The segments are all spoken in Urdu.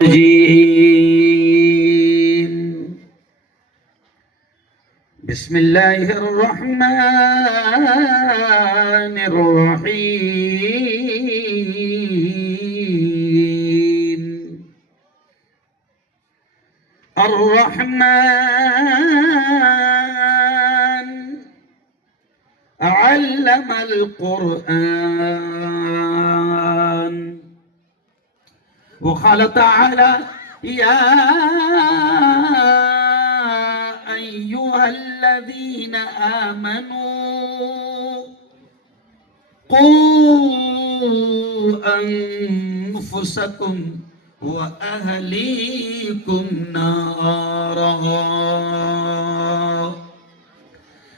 الرجيم. بسم الله الرحمن الرحيم. الرحمن علم القرآن. وقال تعالى: يا أيها الذين آمنوا قوا أنفسكم وأهليكم نارا.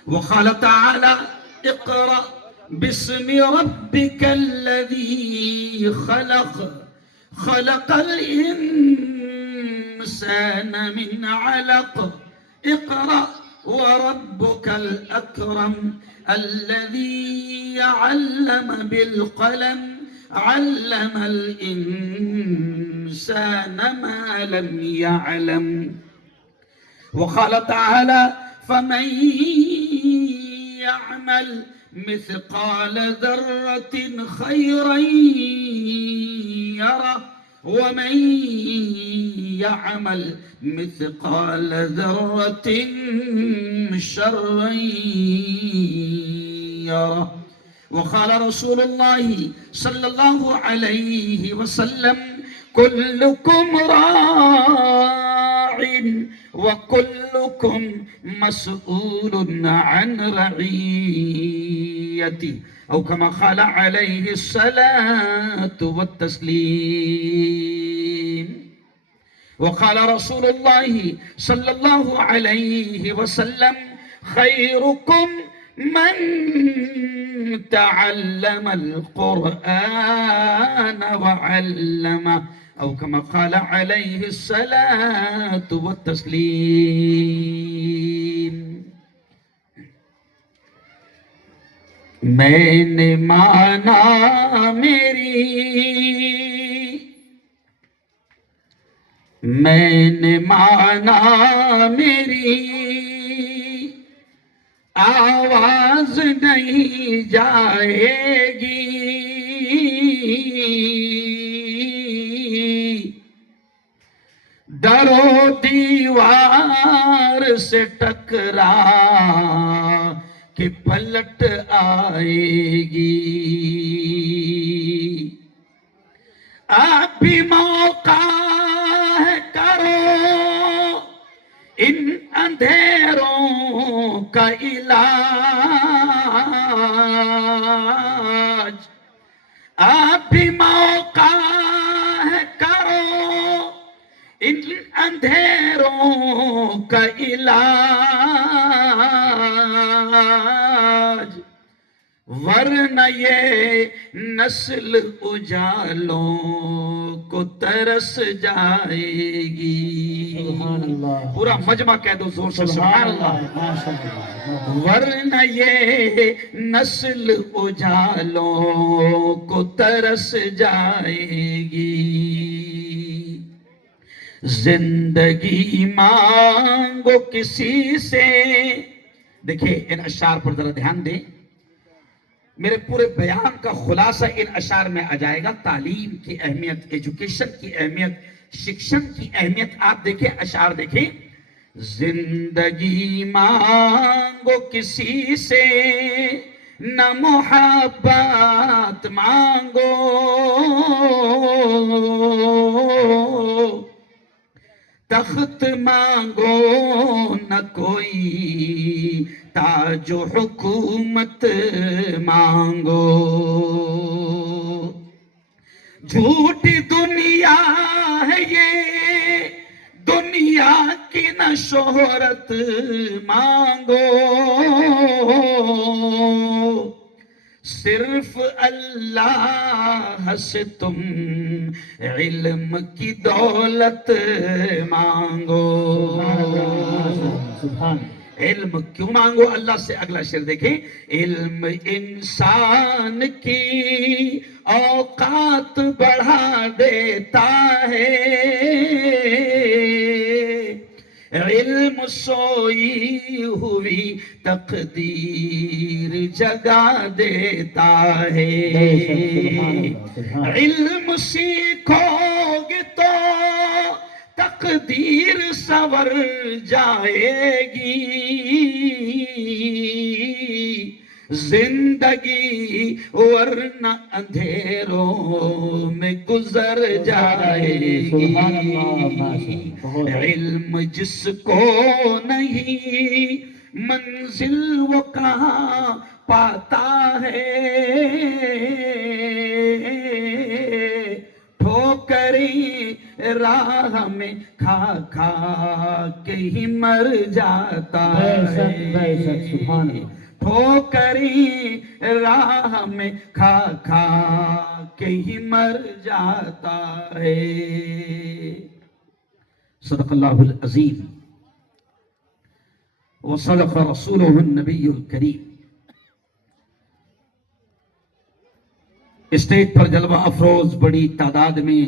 وقال تعالى: اقرأ باسم ربك الذي خلق الإنسان من علق. اقرأ وربك الأكرم الذي علم بالقلم علم الإنسان ما لم يعلم. وقال تعالى: فمن يعمل مثقال ذرة خيرا يره ومن يعمل مثقال ذرة شرا يره. وقال رسول الله صلى الله عليه وسلم: كلكم راع وكلكم مسؤول عن رعيته، أو كما قال عليه الصلاة والتسليم. وقال رسول الله صلى الله عليه وسلم: خيركم من تعلم القرآن وعلمه، أو كما قال عليه الصلاة والتسليم. میں نے مانا میری آواز نہیں جائے گی، در و دیوار سے ٹکرا کہ پلٹ آئے گی. آپ بھی موقع ہے کرو ان اندھیروں کا علاج. آپ بھی موقع ہے کرو ان اندھیروں کا علاج، ورنہ یہ نسل اجالوں کو ترس جائے گی. سبحان اللہ. پورا مجمع کہہ دو زور سے سبحان اللہ. ورنہ یہ نسل اجالوں کو ترس جائے گی. زندگی مانگو کسی سے. دیکھیں ان اشعار پر ذرا دھیان دیں. میرے پورے بیان کا خلاصہ ان اشعار میں آ جائے گا. تعلیم کی اہمیت، ایجوکیشن کی اہمیت، شکشن کی اہمیت. آپ دیکھیں اشعار دیکھیں. زندگی مانگو کسی سے نہ محبت مانگو، تخت مانگو نہ کوئی تاج و حکومت مانگو. جھوٹی دنیا ہے یہ، دنیا کی نہ شہرت مانگو، صرف اللہ سے تم علم کی دولت مانگو. سبحان. علم کیوں مانگو اللہ سے؟ اگلا شعر دیکھیں. علم انسان کی اوقات بڑھا دیتا ہے، علم سوئی ہوئی تقدیر جگا دیتا ہے، علم سیکھو گے تو تقدیر سنور جائے گی، زندگی ورنہ اندھیروں میں گزر جائے گی، علم جس کو نہیں منزل وہ کہاں پاتا ہے، ٹھوکریں راہ میں کھا کھا کے ہی مر جاتا ہے، ٹھوکریں راہ میں کھا کھا کے ہی مر جاتا ہے۔ صدق اللہ العظیم وصدق رسولہ النبی الکریم۔ اسٹیج پر جلوہ افروز بڑی تعداد میں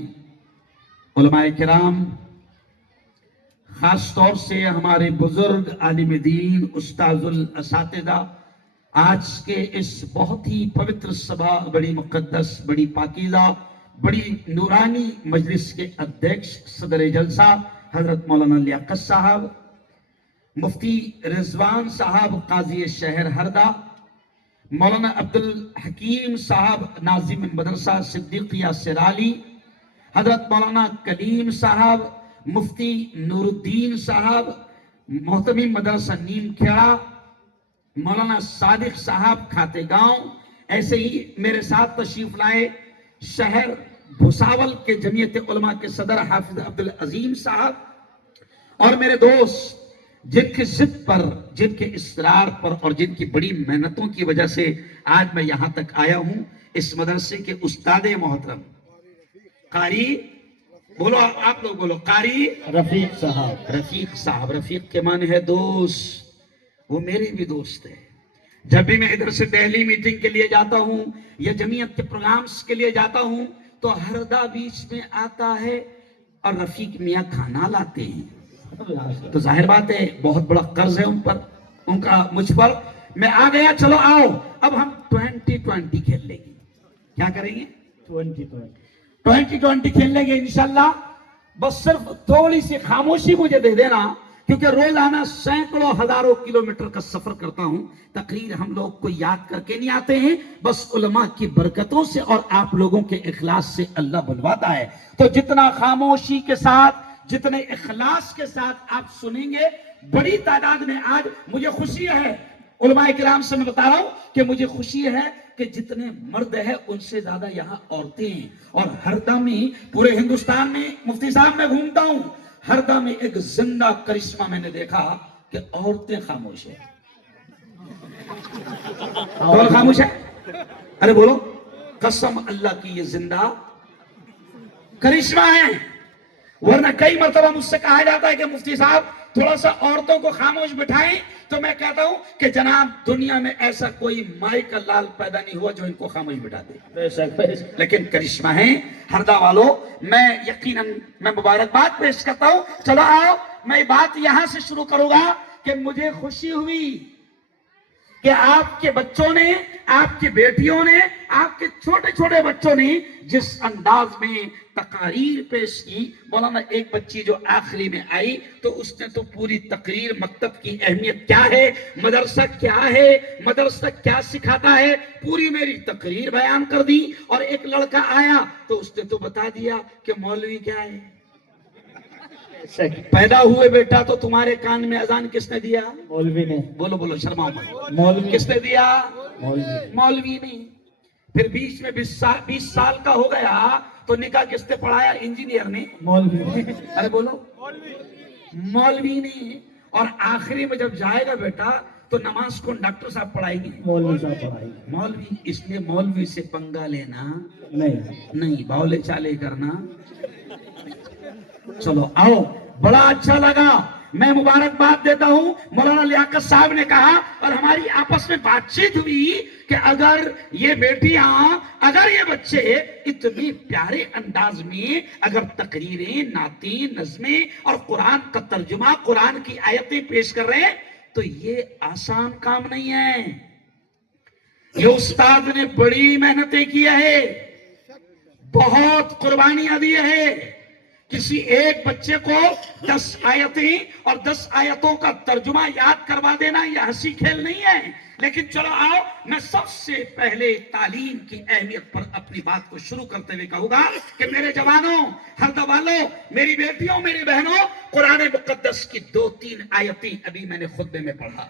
علماء کرام، خاص طور سے ہمارے بزرگ عالم دین استاذ الاساتذہ، آج کے اس بہت ہی پوتر سبھا، بڑی مقدس، بڑی پاکیزہ، بڑی نورانی مجلس کے ادھیکش صدر جلسہ حضرت مولانا لیاقت صاحب، مفتی رضوان صاحب قاضی شہر ہردہ، مولانا عبد الحکیم صاحب ناظم مدرسہ صدیقیہ سرالی، حضرت مولانا کلیم صاحب، مفتی نور الدین صاحب محتمیم مدرسہ نیم کھیڑا، مولانا صادق صاحب کھاتے گاؤں، ایسے ہی میرے ساتھ تشریف لائے شہر بھساول کے جمعیت علماء کے صدر حافظ عبدالعظیم صاحب، اور میرے دوست جن کی ضد پر، جن کے اصرار پر اور جن کی بڑی محنتوں کی وجہ سے آج میں یہاں تک آیا ہوں، اس مدرسے کے استاد محترم قاری، بولو آپ لوگ بولو، قاری رفیق صاحب۔ رفیق صاحب، رفیق کے معنی ہے دوست، وہ میرے بھی دوست ہے۔ جب بھی میں ادھر سے دہلی میٹنگ کے لیے جاتا ہوں یا جمعیت کے پروگرامز کے لیے جاتا ہوں تو ہردہ بیچ میں آتا ہے اور رفیق میاں کھانا لاتے ہیں، تو ظاہر بات ہے بہت بڑا قرض ہے ان پر، ان کا مجھ پر۔ میں آ گیا، چلو آؤ اب ہم 2020 کھیل لیں گے۔ کیا کریں گے؟ 2020 کھیل لیں گے انشاءاللہ۔ بس صرف تھوڑی سی خاموشی مجھے دے دینا، کیونکہ روزانہ سینکڑوں ہزاروں کلومیٹر کا سفر کرتا ہوں، تقریر ہم لوگ کو یاد کر کے نہیں آتے ہیں، بس علماء کی برکتوں سے اور آپ لوگوں کے اخلاص سے اللہ بلواتا ہے۔ تو جتنا خاموشی کے ساتھ، جتنے اخلاص کے ساتھ آپ سنیں گے، بڑی تعداد میں آج مجھے خوشی ہے، علماء کرام سے میں بتا رہا ہوں کہ مجھے خوشی ہے کہ جتنے مرد ہیں ان سے زیادہ یہاں عورتیں ہیں، اور ہردہ میں، پورے ہندوستان میں مفتی صاحب میں گھومتا ہوں، ہردہ میں ایک زندہ کرشمہ میں نے دیکھا کہ عورتیں خاموش ہیں۔ کون خاموش ہے؟ ارے بولو، قسم اللہ کی یہ زندہ کرشمہ ہے۔ ورنہ کئی مرتبہ مجھ سے کہا جاتا ہے کہ مفتی صاحب تھوڑا سا عورتوں کو خاموش بٹھائیں، تو میں کہتا ہوں کہ جناب دنیا میں ایسا کوئی مائی کا لال پیدا نہیں ہوا جو ان کو خاموش بٹھا دے، لیکن کرشمہ ہیں ہردہ والوں۔ میں یقیناً میں مبارکباد پیش کرتا ہوں۔ چلو آؤ، میں بات یہاں سے شروع کروں گا کہ مجھے خوشی ہوئی کہ آپ کے بچوں نے، آپ کی بیٹیوں نے، آپ کے چھوٹے چھوٹے بچوں نے جس انداز میں تقاریر پیش کی۔ مولانا ایک بچی جو آخری میں آئی تو اس نے تو پوری تقریر، مکتب کی اہمیت کیا ہے، مدرسہ کیا ہے، مدرسہ کیا سکھاتا ہے، پوری میری تقریر بیان کر دی۔ اور ایک لڑکا آیا تو اس نے تو بتا دیا کہ مولوی کیا ہے۔ پیدا ہوئے بیٹا تو تمہارے کان میں اذان کس نے دیا؟ مولوی نے۔ بولو بولو، شرماؤ مت۔ مولوی کس نے دیا؟ مولوی مولوی نے۔ پھر بیچ میں 20 سال کا ہو گیا تو نکاح کس نے پڑھایا؟ انجینئر نے۔ مولوی ارے بولو، مولوی نے۔ اور آخری میں جب جائے گا بیٹا تو نماز کو ڈاکٹر صاحب پڑھائیں گے، مولوی صاحب پڑھائی مولوی۔ اس لیے مولوی سے پنگا لینا نہیں۔ باولے چالے کرنا۔ چلو آؤ، بڑا اچھا لگا میں مبارکباد دیتا ہوں، مولانا لیاقت صاحب نے کہا اور ہماری آپس میں بات چیت ہوئی کہ اگر یہ بیٹیاں، اگر یہ بچے اتنے پیارے انداز میں اگر تقریریں، نعتیں، نظمیں اور قرآن کا ترجمہ، قرآن کی آیتیں پیش کر رہے ہیں تو یہ آسان کام نہیں ہے. یہ استاد نے بڑی محنتیں کی ہے، بہت قربانیاں دی ہے. کسی ایک بچے کو 10 آیتیں اور 10 آیتوں کا ترجمہ یاد کروا دینا یہ ہنسی کھیل نہیں ہے. لیکن چلو آؤ، میں سب سے پہلے تعلیم کی اہمیت پر اپنی بات کو شروع کرتے ہوئے کہوں گا کہ میرے جوانوں، ہردہ والوں، میری بیٹیوں، میری بہنوں، قرآن مقدس کی 2-3 آیتیں ابھی میں نے خطبے میں پڑھا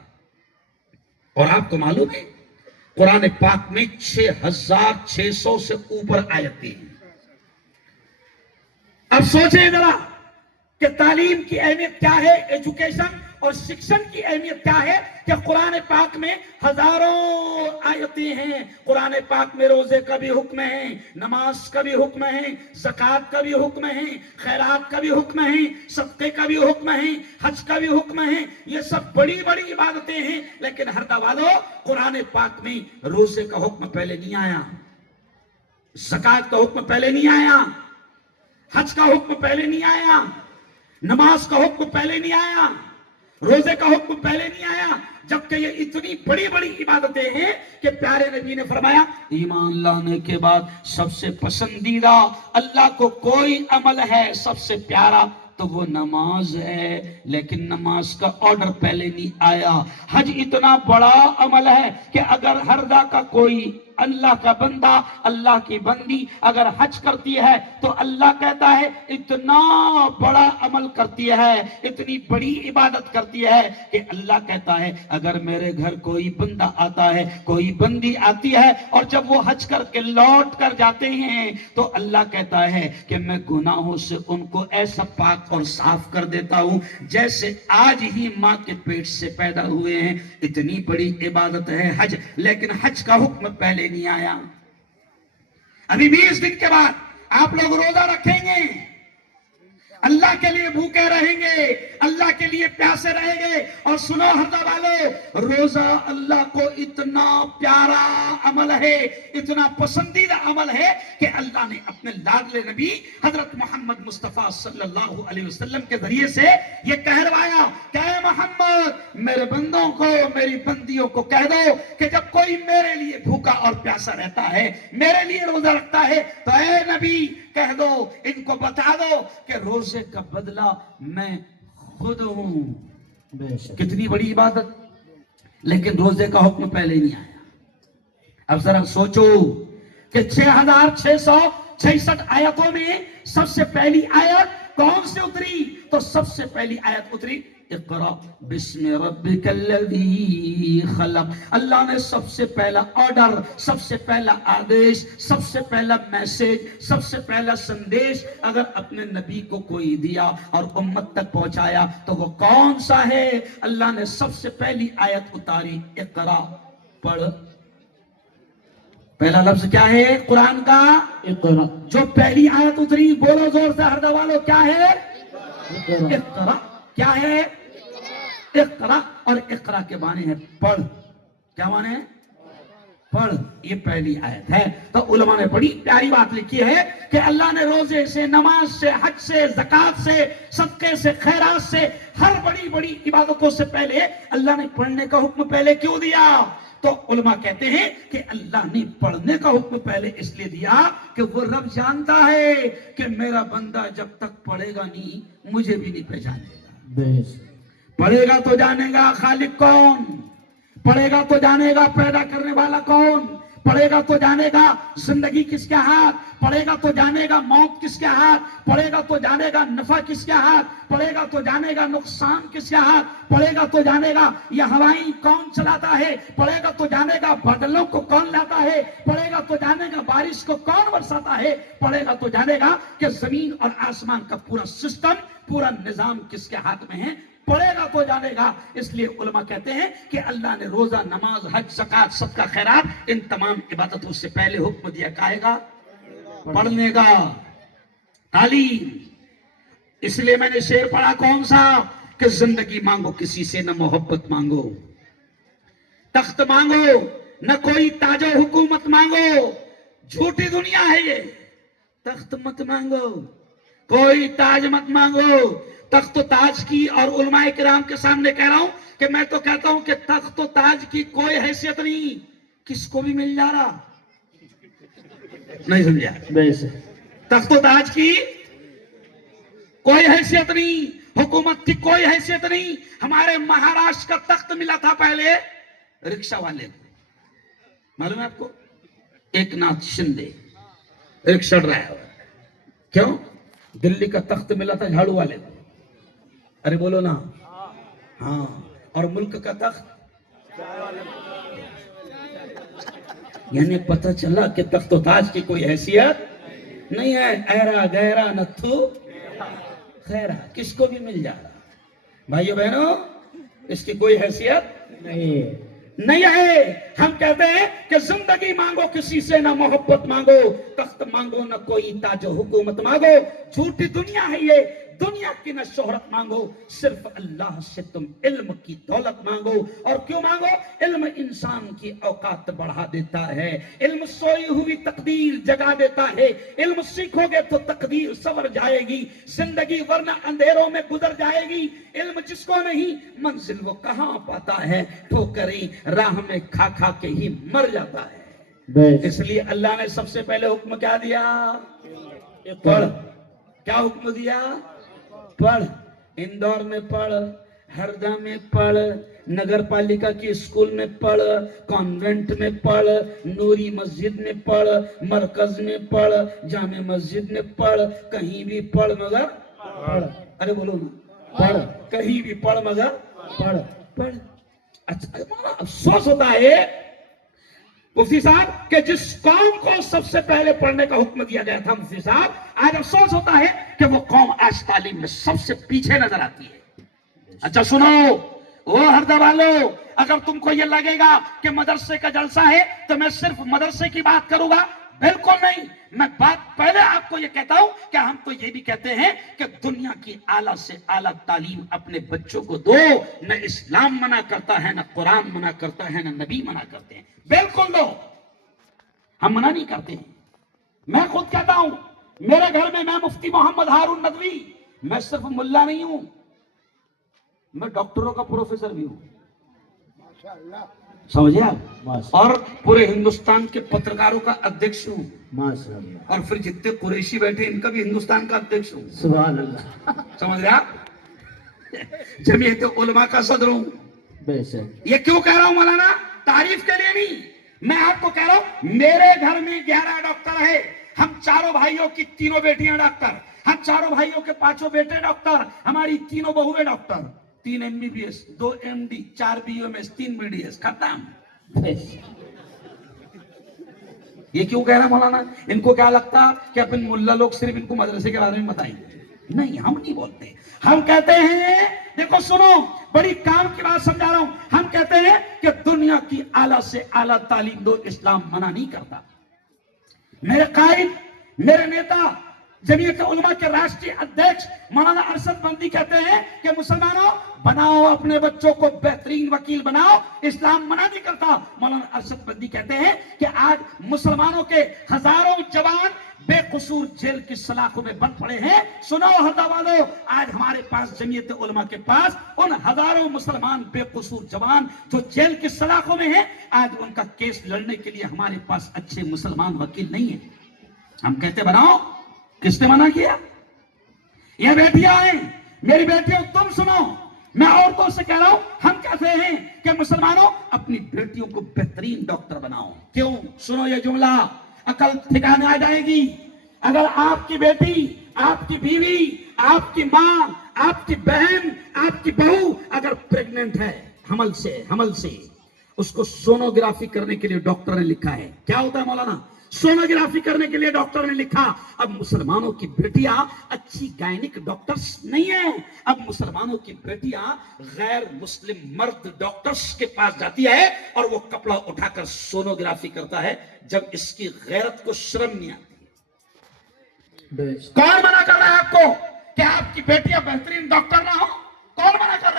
اور آپ کو معلوم ہے قرآن پاک میں 6600 سے اوپر آیتیں ہیں. اب سوچیں ذرا کہ تعلیم کی اہمیت کیا ہے، ایجوکیشن اور شکشن کی اہمیت کیا ہے کہ قرآن پاک میں ہزاروں آیتیں ہیں. قرآن پاک میں روزے کا بھی حکم ہے، نماز کا بھی حکم ہے، زکوٰۃ کا بھی حکم ہے، خیرات کا بھی حکم ہے، صدقے کا بھی حکم ہے، حج کا بھی حکم ہے. یہ سب بڑی بڑی عبادتیں ہیں. لیکن ہردہ والو، قرآن پاک میں روزے کا حکم پہلے نہیں آیا، زکوٰۃ کا حکم پہلے نہیں آیا، حج کا حکم پہلے نہیں آیا، نماز کا حکم پہلے نہیں آیا، روزے کا حکم پہلے نہیں آیا. جبکہ یہ اتنی بڑی بڑی عبادتیں ہیں کہ پیارے نبی نے فرمایا ایمان لانے کے بعد سب سے پسندیدہ اللہ کو کوئی عمل ہے، سب سے پیارا تو وہ نماز ہے. لیکن نماز کا آرڈر پہلے نہیں آیا. حج اتنا بڑا عمل ہے کہ اگر ہردہ کا کوئی اللہ کا بندہ، اللہ کی بندی اگر حج کرتی ہے تو اللہ کہتا ہے اتنا بڑا عمل کرتی ہے، اتنی بڑی عبادت کرتی ہے کہ اللہ کہتا ہے اگر میرے گھر کوئی بندہ آتا ہے، کوئی بندی آتی ہے اور جب وہ حج کر کے لوٹ کر جاتے ہیں تو اللہ کہتا ہے کہ میں گناہوں سے ان کو ایسا پاک اور صاف کر دیتا ہوں جیسے آج ہی ماں کے پیٹ سے پیدا ہوئے ہیں. اتنی بڑی عبادت ہے حج. لیکن حج کا حکم پہلے نہیں آیا. ابھی 20 دن کے بعد آپ لوگ روزہ رکھیں گے، اللہ کے لیے بھوکے رہیں گے، اللہ کے لیے پیاسے رہیں گے. اور سنو ہردہ والو، روزہ اللہ کو اتنا پیارا عمل ہے، اتنا پسندیدہ عمل ہے کہ اللہ نے اپنے لاڈلے نبی حضرت محمد مصطفیٰ صلی اللہ علیہ وسلم کے ذریعے سے یہ کہلوایا کہ اے محمد، میرے بندوں کو، میری بندیوں کو کہہ دو کہ جب کوئی میرے لیے بھوکا اور پیاسا رہتا ہے، میرے لیے روزہ رکھتا ہے تو اے نبی کہہ دو، ان کو بتا دو کہ روزے کا بدلہ میں خود ہوں. کتنی بڑی عبادت، لیکن روزے کا حکم پہلے نہیں آیا. اب ذرا سوچو کہ 6666 آیتوں میں سب سے پہلی آیت کون سے اتری؟ تو سب سے پہلی آیت اتری اقرأ بسم ربک الذی خلق. اللہ نے سب سے پہلا آرڈر، سب سے پہلا آدیش، سب سے پہلا میسج، سب سے پہلا سندیش اگر اپنے نبی کو کوئی دیا اور امت تک پہنچایا تو وہ کون سا ہے؟ اللہ نے سب سے پہلی آیت اتاری اقرأ، پڑھ. پہلا لفظ کیا ہے قرآن کا؟ اقرأ. جو پہلی آیت اتری، بولو زور سے ہردہ والو، کیا ہے؟ اقرأ. کیا ہے؟ اقرأ. اور اقرأ کے معنی ہے پڑھ. کیا معنی ہے؟ پڑھ. یہ پہلی آیت ہے. تو علماء نے بڑی پیاری بات لکھی ہے کہ اللہ نے روزے سے، نماز سے، حج سے، زکوٰۃ سے، صدقے سے، خیرات سے، ہر بڑی بڑی عبادتوں سے پہلے اللہ نے پڑھنے کا حکم پہلے کیوں دیا؟ تو علماء کہتے ہیں کہ اللہ نے پڑھنے کا حکم پہلے اس لیے دیا کہ وہ رب جانتا ہے کہ میرا بندہ جب تک پڑھے گا نہیں مجھے بھی نہیں پہچانے گا. پڑھے گا تو جانے گا خالق کون، پڑھے گا تو جانے گا پیدا کرنے والا کون، پڑھے گا تو جانے گا زندگی کس کے ہاتھ، پڑھے گا تو جانے گا موت کس کے ہاتھ، پڑھے گا تو جانے گا نفع کس کے ہاتھ، پڑھے گا تو جانے گا نقصان کس کے ہاتھ، پڑھے گا تو جانے گا یہ ہوائیں کون چلاتا ہے، پڑھے گا تو جانے گا بادلوں کو کون لاتا ہے، پڑھے گا تو جانے گا بارش کو کون برساتا ہے، پڑھے گا تو جانے گا کہ زمین اور آسمان کا پورا سسٹم، پورا نظام کس کے ہاتھ میں ہے، پڑھے گا تو جانے گا. اس لیے علماء کہتے ہیں کہ اللہ نے روزہ، نماز، حج، زکوٰۃ، صدقہ، خیرات ان تمام عبادتوں سے پہلے حکم دیا کہے گا پڑھنے کا، تعلیم. اس لیے میں نے شعر پڑھا کون سا کہ زندگی مانگو کسی سے نہ محبت مانگو، تخت مانگو نہ کوئی تاج و حکومت مانگو، جھوٹی دنیا ہے یہ، تخت مت مانگو، کوئی تاج مت مانگو، تخت و تاج کی، اور علماء کرام کے سامنے کہہ رہا ہوں کہ میں تو کہتا ہوں کہ تخت و تاج کی کوئی حیثیت نہیں، کس کو بھی مل جا رہا، نہیں سمجھا، بس تخت و تاج کی کوئی حیثیت نہیں، حکومت کی کوئی حیثیت نہیں۔ ہمارے مہاراشٹر کا تخت ملا تھا پہلے رکشہ والے کو، معلوم ہے آپ کو، ایک ناتھ شندے رکشہ ڈرائیور، کیوں؟ دلی کا تخت ملا تھا جھاڑو والے کو، ارے بولو نا، ہاں، اور ملک کا تخت، یعنی پتہ چلا کہ تخت و تاج کی کوئی حیثیت نہیں ہے، ایرا گہرا نتھو خیرا، کس کو بھی مل جا رہا، بھائیو بہنوں، اس کی کوئی حیثیت نہیں ہے۔ ہم کہتے ہیں کہ زندگی مانگو کسی سے نہ محبت مانگو، تخت مانگو نہ کوئی تاج و حکومت مانگو، جھوٹی دنیا ہے یہ، دنیا کی نہ شہرت مانگو، صرف اللہ سے تم علم کی دولت مانگو۔ اور کیوں مانگو؟ علم انسان کی اوقات بڑھا دیتا ہے، علم سوئی ہوئی تقدیر جگا دیتا ہے، علم سیکھو گے تو تقدیر سنور جائے گی، زندگی ورنہ اندھیروں میں گزر جائے گی۔ علم جس کو نہیں، منزل وہ کہاں پاتا ہے، ٹھوکریں راہ میں کھا کھا کے ہی مر جاتا ہے۔ اس لیے اللہ نے سب سے پہلے حکم کیا دیا؟ پڑھ۔ کیا حکم دیا؟ پڑھ، اندور میں پڑھ، ہردا میں پڑھ، نگر پالیکا کی اسکول میں پڑھ، کانوینٹ میں پڑھ، نوری مسجد میں پڑھ، مرکز میں پڑھ، جامع مسجد میں پڑھ، کہیں بھی پڑھ مگر پڑھ، ارے بولو نا، پڑھ، کہیں بھی پڑھ مگر پڑھ، پڑھ۔ اچھا، افسوس ہوتا ہے مفتی صاحب کہ جس قوم کو سب سے پہلے پڑھنے کا حکم دیا گیا تھا، مفتی صاحب، آج افسوس ہوتا ہے کہ وہ قوم آج تعلیم میں سب سے پیچھے نظر آتی ہے۔ اچھا سنو، وہ ہردہ والو، اگر تم کو یہ لگے گا کہ مدرسے کا جلسہ ہے تو میں صرف مدرسے کی بات کروں گا، بالکل نہیں، میں بات پہلے آپ کو یہ کہتا ہوں کہ ہم تو یہ بھی کہتے ہیں کہ دنیا کی اعلیٰ سے اعلیٰ تعلیم اپنے بچوں کو دو، نہ اسلام منع کرتا ہے، نہ قرآن منع کرتا ہے، نہ نبی منع کرتے ہیں، بالکل دو، ہم منع نہیں کرتے ہیں۔ میں خود کہتا ہوں، میرے گھر میں مفتی محمد ہارون ندوی، میں صرف ملا نہیں ہوں، میں ڈاکٹروں کا پروفیسر بھی ہوں، سمجھے آپ، اور پورے ہندوستان کے پترکاروں کا ادھیکش ہوں، اور پھر جتنے قریشی بیٹھے ان کا بھی ہندوستان کا ادھیکش ہوں، سبحان اللہ، سمجھ رہے آپ، جمعیت علماء کا صدر ہوں۔ بے شک، یہ کیوں کہہ رہا ہوں مولانا؟ تعریف کے لیے نہیں، میں آپ کو کہہ رہا ہوں میرے گھر میں 11 ڈاکٹر ہے، ہم چاروں بھائیوں کی تینوں بیٹیاں ڈاکٹر، ہم چاروں بھائیوں کے 5 بیٹے ڈاکٹر، ہماری تینوں بہویں doctor, 3 MBBS، 2 MD، 4 BMS، 3 BDS، ختم۔ بے شک، یہ کیوں کہہ رہا مولانا؟ ان کو کیا لگتا کہ اپن ملا لوگ صرف ان کو مدرسے کے بارے میں بتائیں گے؟ نہیں، ہم نہیں بولتے، ہم کہتے ہیں، دیکھو سنو، بڑی کام کی بات سمجھا رہا ہوں، ہم کہتے ہیں کہ دنیا کی اعلیٰ سے اعلیٰ تعلیم دو، اسلام منع نہیں کرتا۔ میرے قائد، میرے نیتا، جمعیت علماء کے راشٹری ادھیکش مولانا ارشد بندی کہتے ہیں کہ مسلمانوں بناؤ اپنے بچوں کو بہترین وکیل بناؤ، اسلام منع نہیں کرتا۔ مولانا ارشد بندی کہتے ہیں کہ آج مسلمانوں کے ہزاروں جوان بے قصور جیل کی سلاخوں میں بند پڑے ہیں۔ سنو ہردہ والو، آج ہمارے پاس جمعیت علماء کے پاس ان ہزاروں مسلمان بے قصور جوان جو جیل کی سلاخوں میں ہیں، آج ان کا کیس لڑنے کے لیے ہمارے پاس اچھے مسلمان وکیل نہیں ہیں۔ ہم کہتے بناؤ، کس نے منع کیا؟ یہ بیٹیاں ہیں، میری بیٹیوں تم سنو، میں عورتوں سے کہہ رہا ہوں، ہم کہتے ہیں کہ مسلمانوں اپنی بیٹیوں کو بہترین ڈاکٹر بناؤ۔ کیوں؟ سنو یہ جملہ، عقل ٹھکانے آ جائے گی۔ اگر آپ کی بیٹی، آپ کی بیوی، آپ کی ماں، آپ کی بہن، آپ کی بہو اگر پریگننٹ ہے، حمل سے اس کو سونوگرافی کرنے کے لیے ڈاکٹر نے لکھا ہے، کیا ہوتا ہے مولانا؟ سونوگرافی کرنے کے لیے ڈاکٹر نے لکھا۔ اب مسلمانوں کی بیٹیاں اچھی گائنک ڈاکٹرز نہیں ہیں، اب مسلمانوں کی بیٹیاں غیر مسلم مرد ڈاکٹرز کے پاس جاتی ہے اور وہ کپڑا اٹھا کر سونوگرافی کرتا ہے، جب اس کی غیرت کو شرم نہیں آتی۔ کون منع کر رہا ہے آپ کو کہ آپ کی بیٹیاں بہترین ڈاکٹر نہ ہو؟ کون منع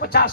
50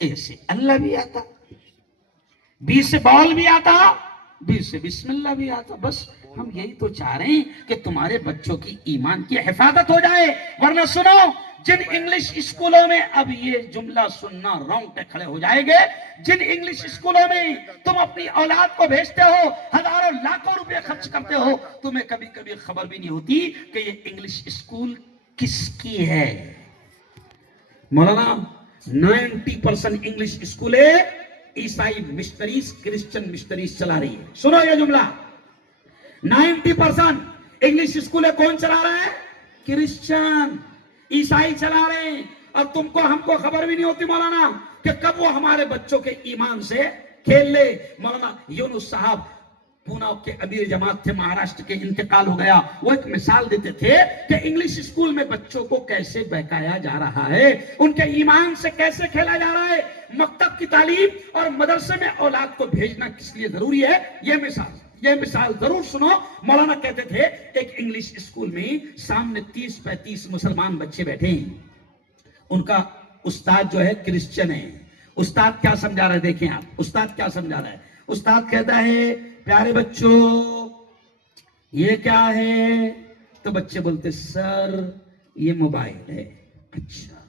اے سے اللہ بھی آتا, بی سے بال بھی آتا, بی سے بسم اللہ بھی آتا. بس ہم یہی تو چاہ رہے ہیں کہ تمہارے بچوں کی ایمان کی حفاظت ہو جائے. ورنہ سنو, جن انگلش اسکولوں میں, اب یہ جملہ سننا رونگٹے کھڑے ہو جائیں گے, جن انگلش اسکولوں میں تم اپنی اولاد کو بھیجتے ہو, ہزاروں لاکھوں روپے خرچ کرتے ہو, تمہیں کبھی کبھی خبر بھی نہیں ہوتی کہ یہ انگلش اسکول کس کی ہے. مولانا 90% انگلش اسکولیں عیسائی مشنریز, کرسچن مشنریز چلا رہی ہے. سنو یہ جملہ, 90% انگلش اسکولیں کون چلا رہا ہے؟ کرسچن, عیسائی چلا رہے ہیں. اور تم کو ہم کو خبر بھی نہیں ہوتی مولانا کہ کب وہ ہمارے بچوں کے ایمان سے کھیل لے. مولانا یونس صاحب پونا کے امیر جماعت تھے, مہاراشٹر کے, انتقال ہو گیا. وہ ایک مثال دیتے تھے کہ انگلش اسکول میں بچوں کو کیسے بہکایا جا رہا ہے, ان کے ایمان سے کیسے کھیلا جا رہا ہے. مکتب کی تعلیم اور مدرسے میں اولاد کو بھیجنا کس لیے ضروری ہے, یہ مثال ضرور سنو. مولانا کہتے تھے ایک انگلش اسکول میں سامنے 30-35 مسلمان بچے بیٹھے ہیں, ان کا استاد جو ہے کرسچن ہے. استاد کیا سمجھا رہا ہے, دیکھیں آپ, استاد کیا سمجھا رہا ہے. استاد کہتا ہے پیارے بچوں یہ کیا ہے, تو بچے بولتے سر یہ موبائل ہے. اچھا.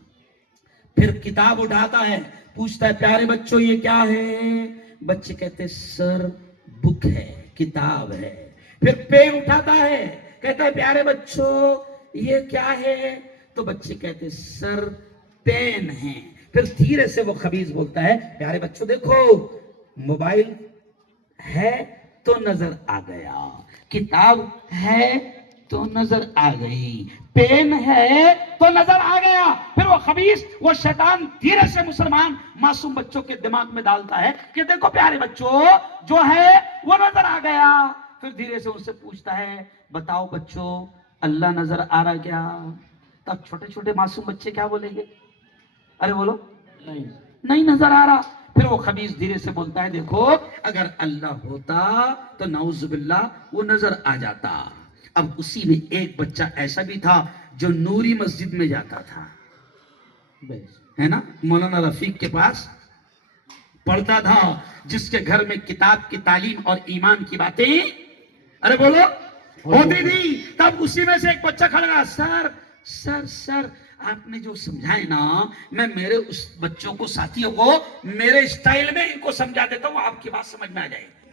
پھر کتاب اٹھاتا ہے, پوچھتا ہے پیارے بچوں یہ کیا ہے, بچے کہتے سر بک ہے, کتاب ہے. پھر پین اٹھاتا ہے, کہتا ہے پیارے بچوں یہ کیا ہے, تو بچے کہتے سر پین ہے. پھر دھیرے سے وہ خبیث بولتا ہے پیارے بچوں دیکھو موبائل ہے تو نظر آ گیا, کتاب ہے تو نظر آ گئی, پین ہے تو نظر آ گیا. پھر وہ خبیث, وہ شیطان دھیرے سے مسلمان معصوم بچوں کے دماغ میں ڈالتا ہے کہ دیکھو پیارے بچوں جو ہے وہ نظر آ گیا. پھر دھیرے سے ان سے پوچھتا ہے بتاؤ بچوں اللہ نظر آ رہا کیا. تب چھوٹے چھوٹے معصوم بچے کیا بولیں گے, ارے بولو نہیں نظر آ رہا. پھر وہ خبیث دھیرے سے بولتا ہے دیکھو اگر اللہ ہوتا تو نعوذ باللہ وہ نظر آ جاتا. اب اسی میں ایک بچہ ایسا بھی تھا جو نوری مسجد میں جاتا تھا, ہے نا, مولانا رفیق کے پاس پڑھتا تھا, جس کے گھر میں کتاب کی تعلیم اور ایمان کی باتیں, ارے بولو, ہوتی تھی. تب اسی میں سے ایک بچہ کھڑا رہا, سر آپ نے جو سمجھائے نا, میں میرے اس بچوں کو, ساتھیوں کو میرے اسٹائل میں ان کو سمجھا دیتا ہوں, آپ کی بات سمجھ میں آ جائے گی.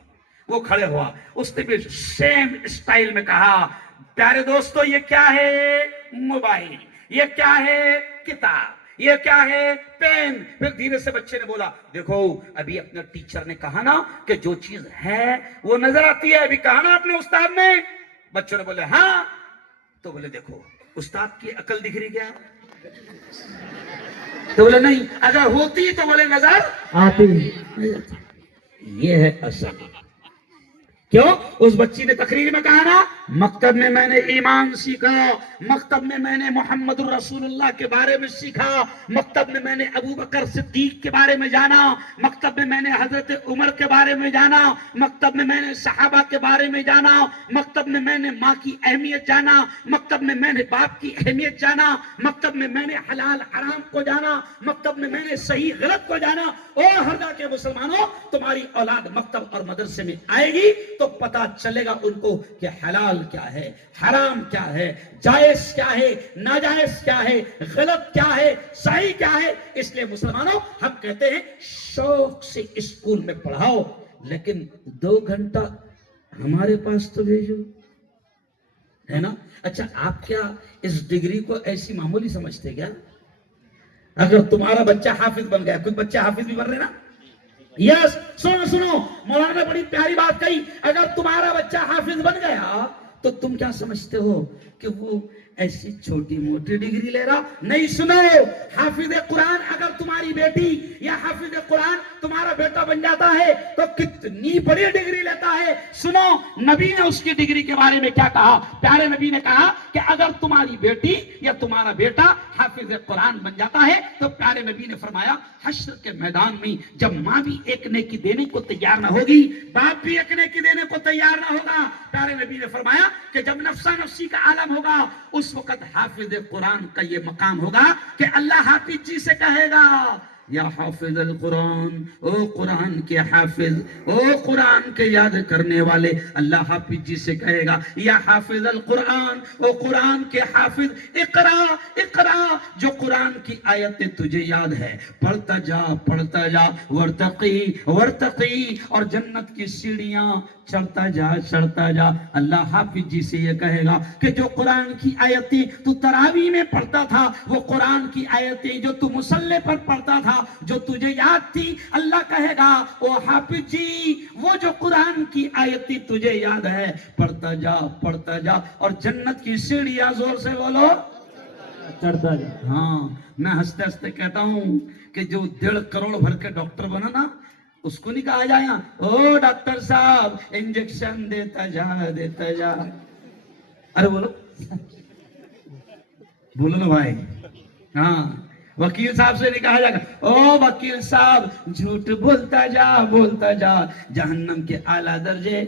وہ کھڑے ہوا, اس نے بھی سیم اسٹائل میں کہا پیارے دوستو یہ کیا ہے موبائل, یہ کیا ہے کتاب, یہ کیا ہے پین. پھر دھیرے سے بچے نے بولا دیکھو ابھی اپنے ٹیچر نے کہا نا کہ جو چیز ہے وہ نظر آتی ہے, ابھی کہا نا اپنے استاد نے. بچوں نے بولے ہاں, تو بولے دیکھو استاد کی عقل دکھ رہی کیا, تو بولے نہیں, اگر ہوتی تو بولے نظر آتی. یہ ہے اصل. کیوں, اس بچی نے تقریر میں کہا نا مکتب میں میں نے ایمان سیکھا, مکتب میں میں نے محمد الرسول اللہ کے بارے میں سیکھا, مکتب میں میں نے ابو بکر صدیق کے بارے میں جانا, مکتب میں میں نے حضرت عمر کے بارے میں جانا, مکتب میں میں نے صحابہ کے بارے میں جانا, مکتب میں میں نے ماں کی اہمیت جانا, مکتب میں میں نے باپ کی اہمیت جانا, مکتب میں میں نے حلال حرام کو جانا, مکتب میں میں نے صحیح غلط کو جانا. اور ہردا کے مسلمانوں تمہاری اولاد مکتب اور مدرسے میں آئے گی تو پتا چلے گا ان کو کہ حلال کیا ہے, حرام کیا ہے, جائز کیا ہے, ناجائز کیا ہے, غلط کیا ہے, صحیح کیا ہے. اس لیے مسلمانوں ہم کہتے ہیں شوق سے اسکول میں پڑھاؤ, لیکن 2 گھنٹہ ہمارے پاس تو بھیجو, ہے نا. اچھا آپ کیا اس ڈگری کو ایسی معمولی سمجھتے کیا؟ اگر تمہارا بچہ حافظ بن گیا, کچھ بچے حافظ بھی بن رہے نا, یس, سنو مولانا نے بڑی پیاری بات کہی, اگر تمہارا بچہ حافظ بن گیا تو تم کیا سمجھتے ہو کہ وہ ایسی چھوٹی موٹی ڈگری لے رہا, نہیں. سنو, حافظ قرآن اگر تمہاری بیٹی یا حافظ قرآن تمہارا بیٹا بن جاتا ہے تو کتنی بڑی ڈگری لیتا ہے. سنو نبی نے اس کی ڈگری کے بارے میں کیا کہا, پیارے نبی نے کہا کہ اگر تمہاری بیٹی یا تمہارا بیٹا حافظ قرآن بن جاتا ہے تو پیارے نبی نے فرمایا حشر کے میدان میں جب ماں بھی ایک نیکی دینے کو تیار نہ ہوگی, باپ بھی ایک نیکی دینے کو تیار نہ ہوگا, پیارے نبی نے فرمایا کہ جب نفسا نفسی کا عالم ہوگا اس وقت حافظ قرآن کا یہ مقام ہوگا کہ اللہ حافظ جی سے کہے گا یا حافظ القرآن، او قرآن کے حافظ، او قرآن کے یاد کرنے والے، اللہ حافظ جی سے کہے گا یا حافظ القرآن، او قرآن کے حافظ، اقرا اقرا، جو قرآن کی آیتیں تجھے یاد ہے پڑھتا جا، ورتقی ورتقی، اور جنت کی سیڑھیاں چڑھتا جا۔ اللہ حافظ جی سے یہ کہے گا کہ جو قرآن کی آیتیں تو تراویح میں پڑھتا تھا، وہ قرآن کی آیتیں جو تو مصلی پر پڑھتا تھا، جو تجھے یاد تھی، اللہ کہے گا او حافظ جی، وہ جو قرآن کی آیتیں تجھے یاد ہے پڑھتا جا، اور جنت کی سیڑھیاں، زور سے بولو، چڑھتا جا۔ ہاں میں ہنستے ہنستے کہتا ہوں کہ جو 1.5 کروڑ بھر کے ڈاکٹر بنا نا، اس کو نہیں کہا جائے او ڈاکٹر صاحب انجیکشن دیتا جا، ارے بولو نا بھائی، ہاں وکیل صاحب سے نہیں کہا جائے گا او وکیل صاحب جھوٹ بولتا جا، جہنم کے اعلیٰ درجے،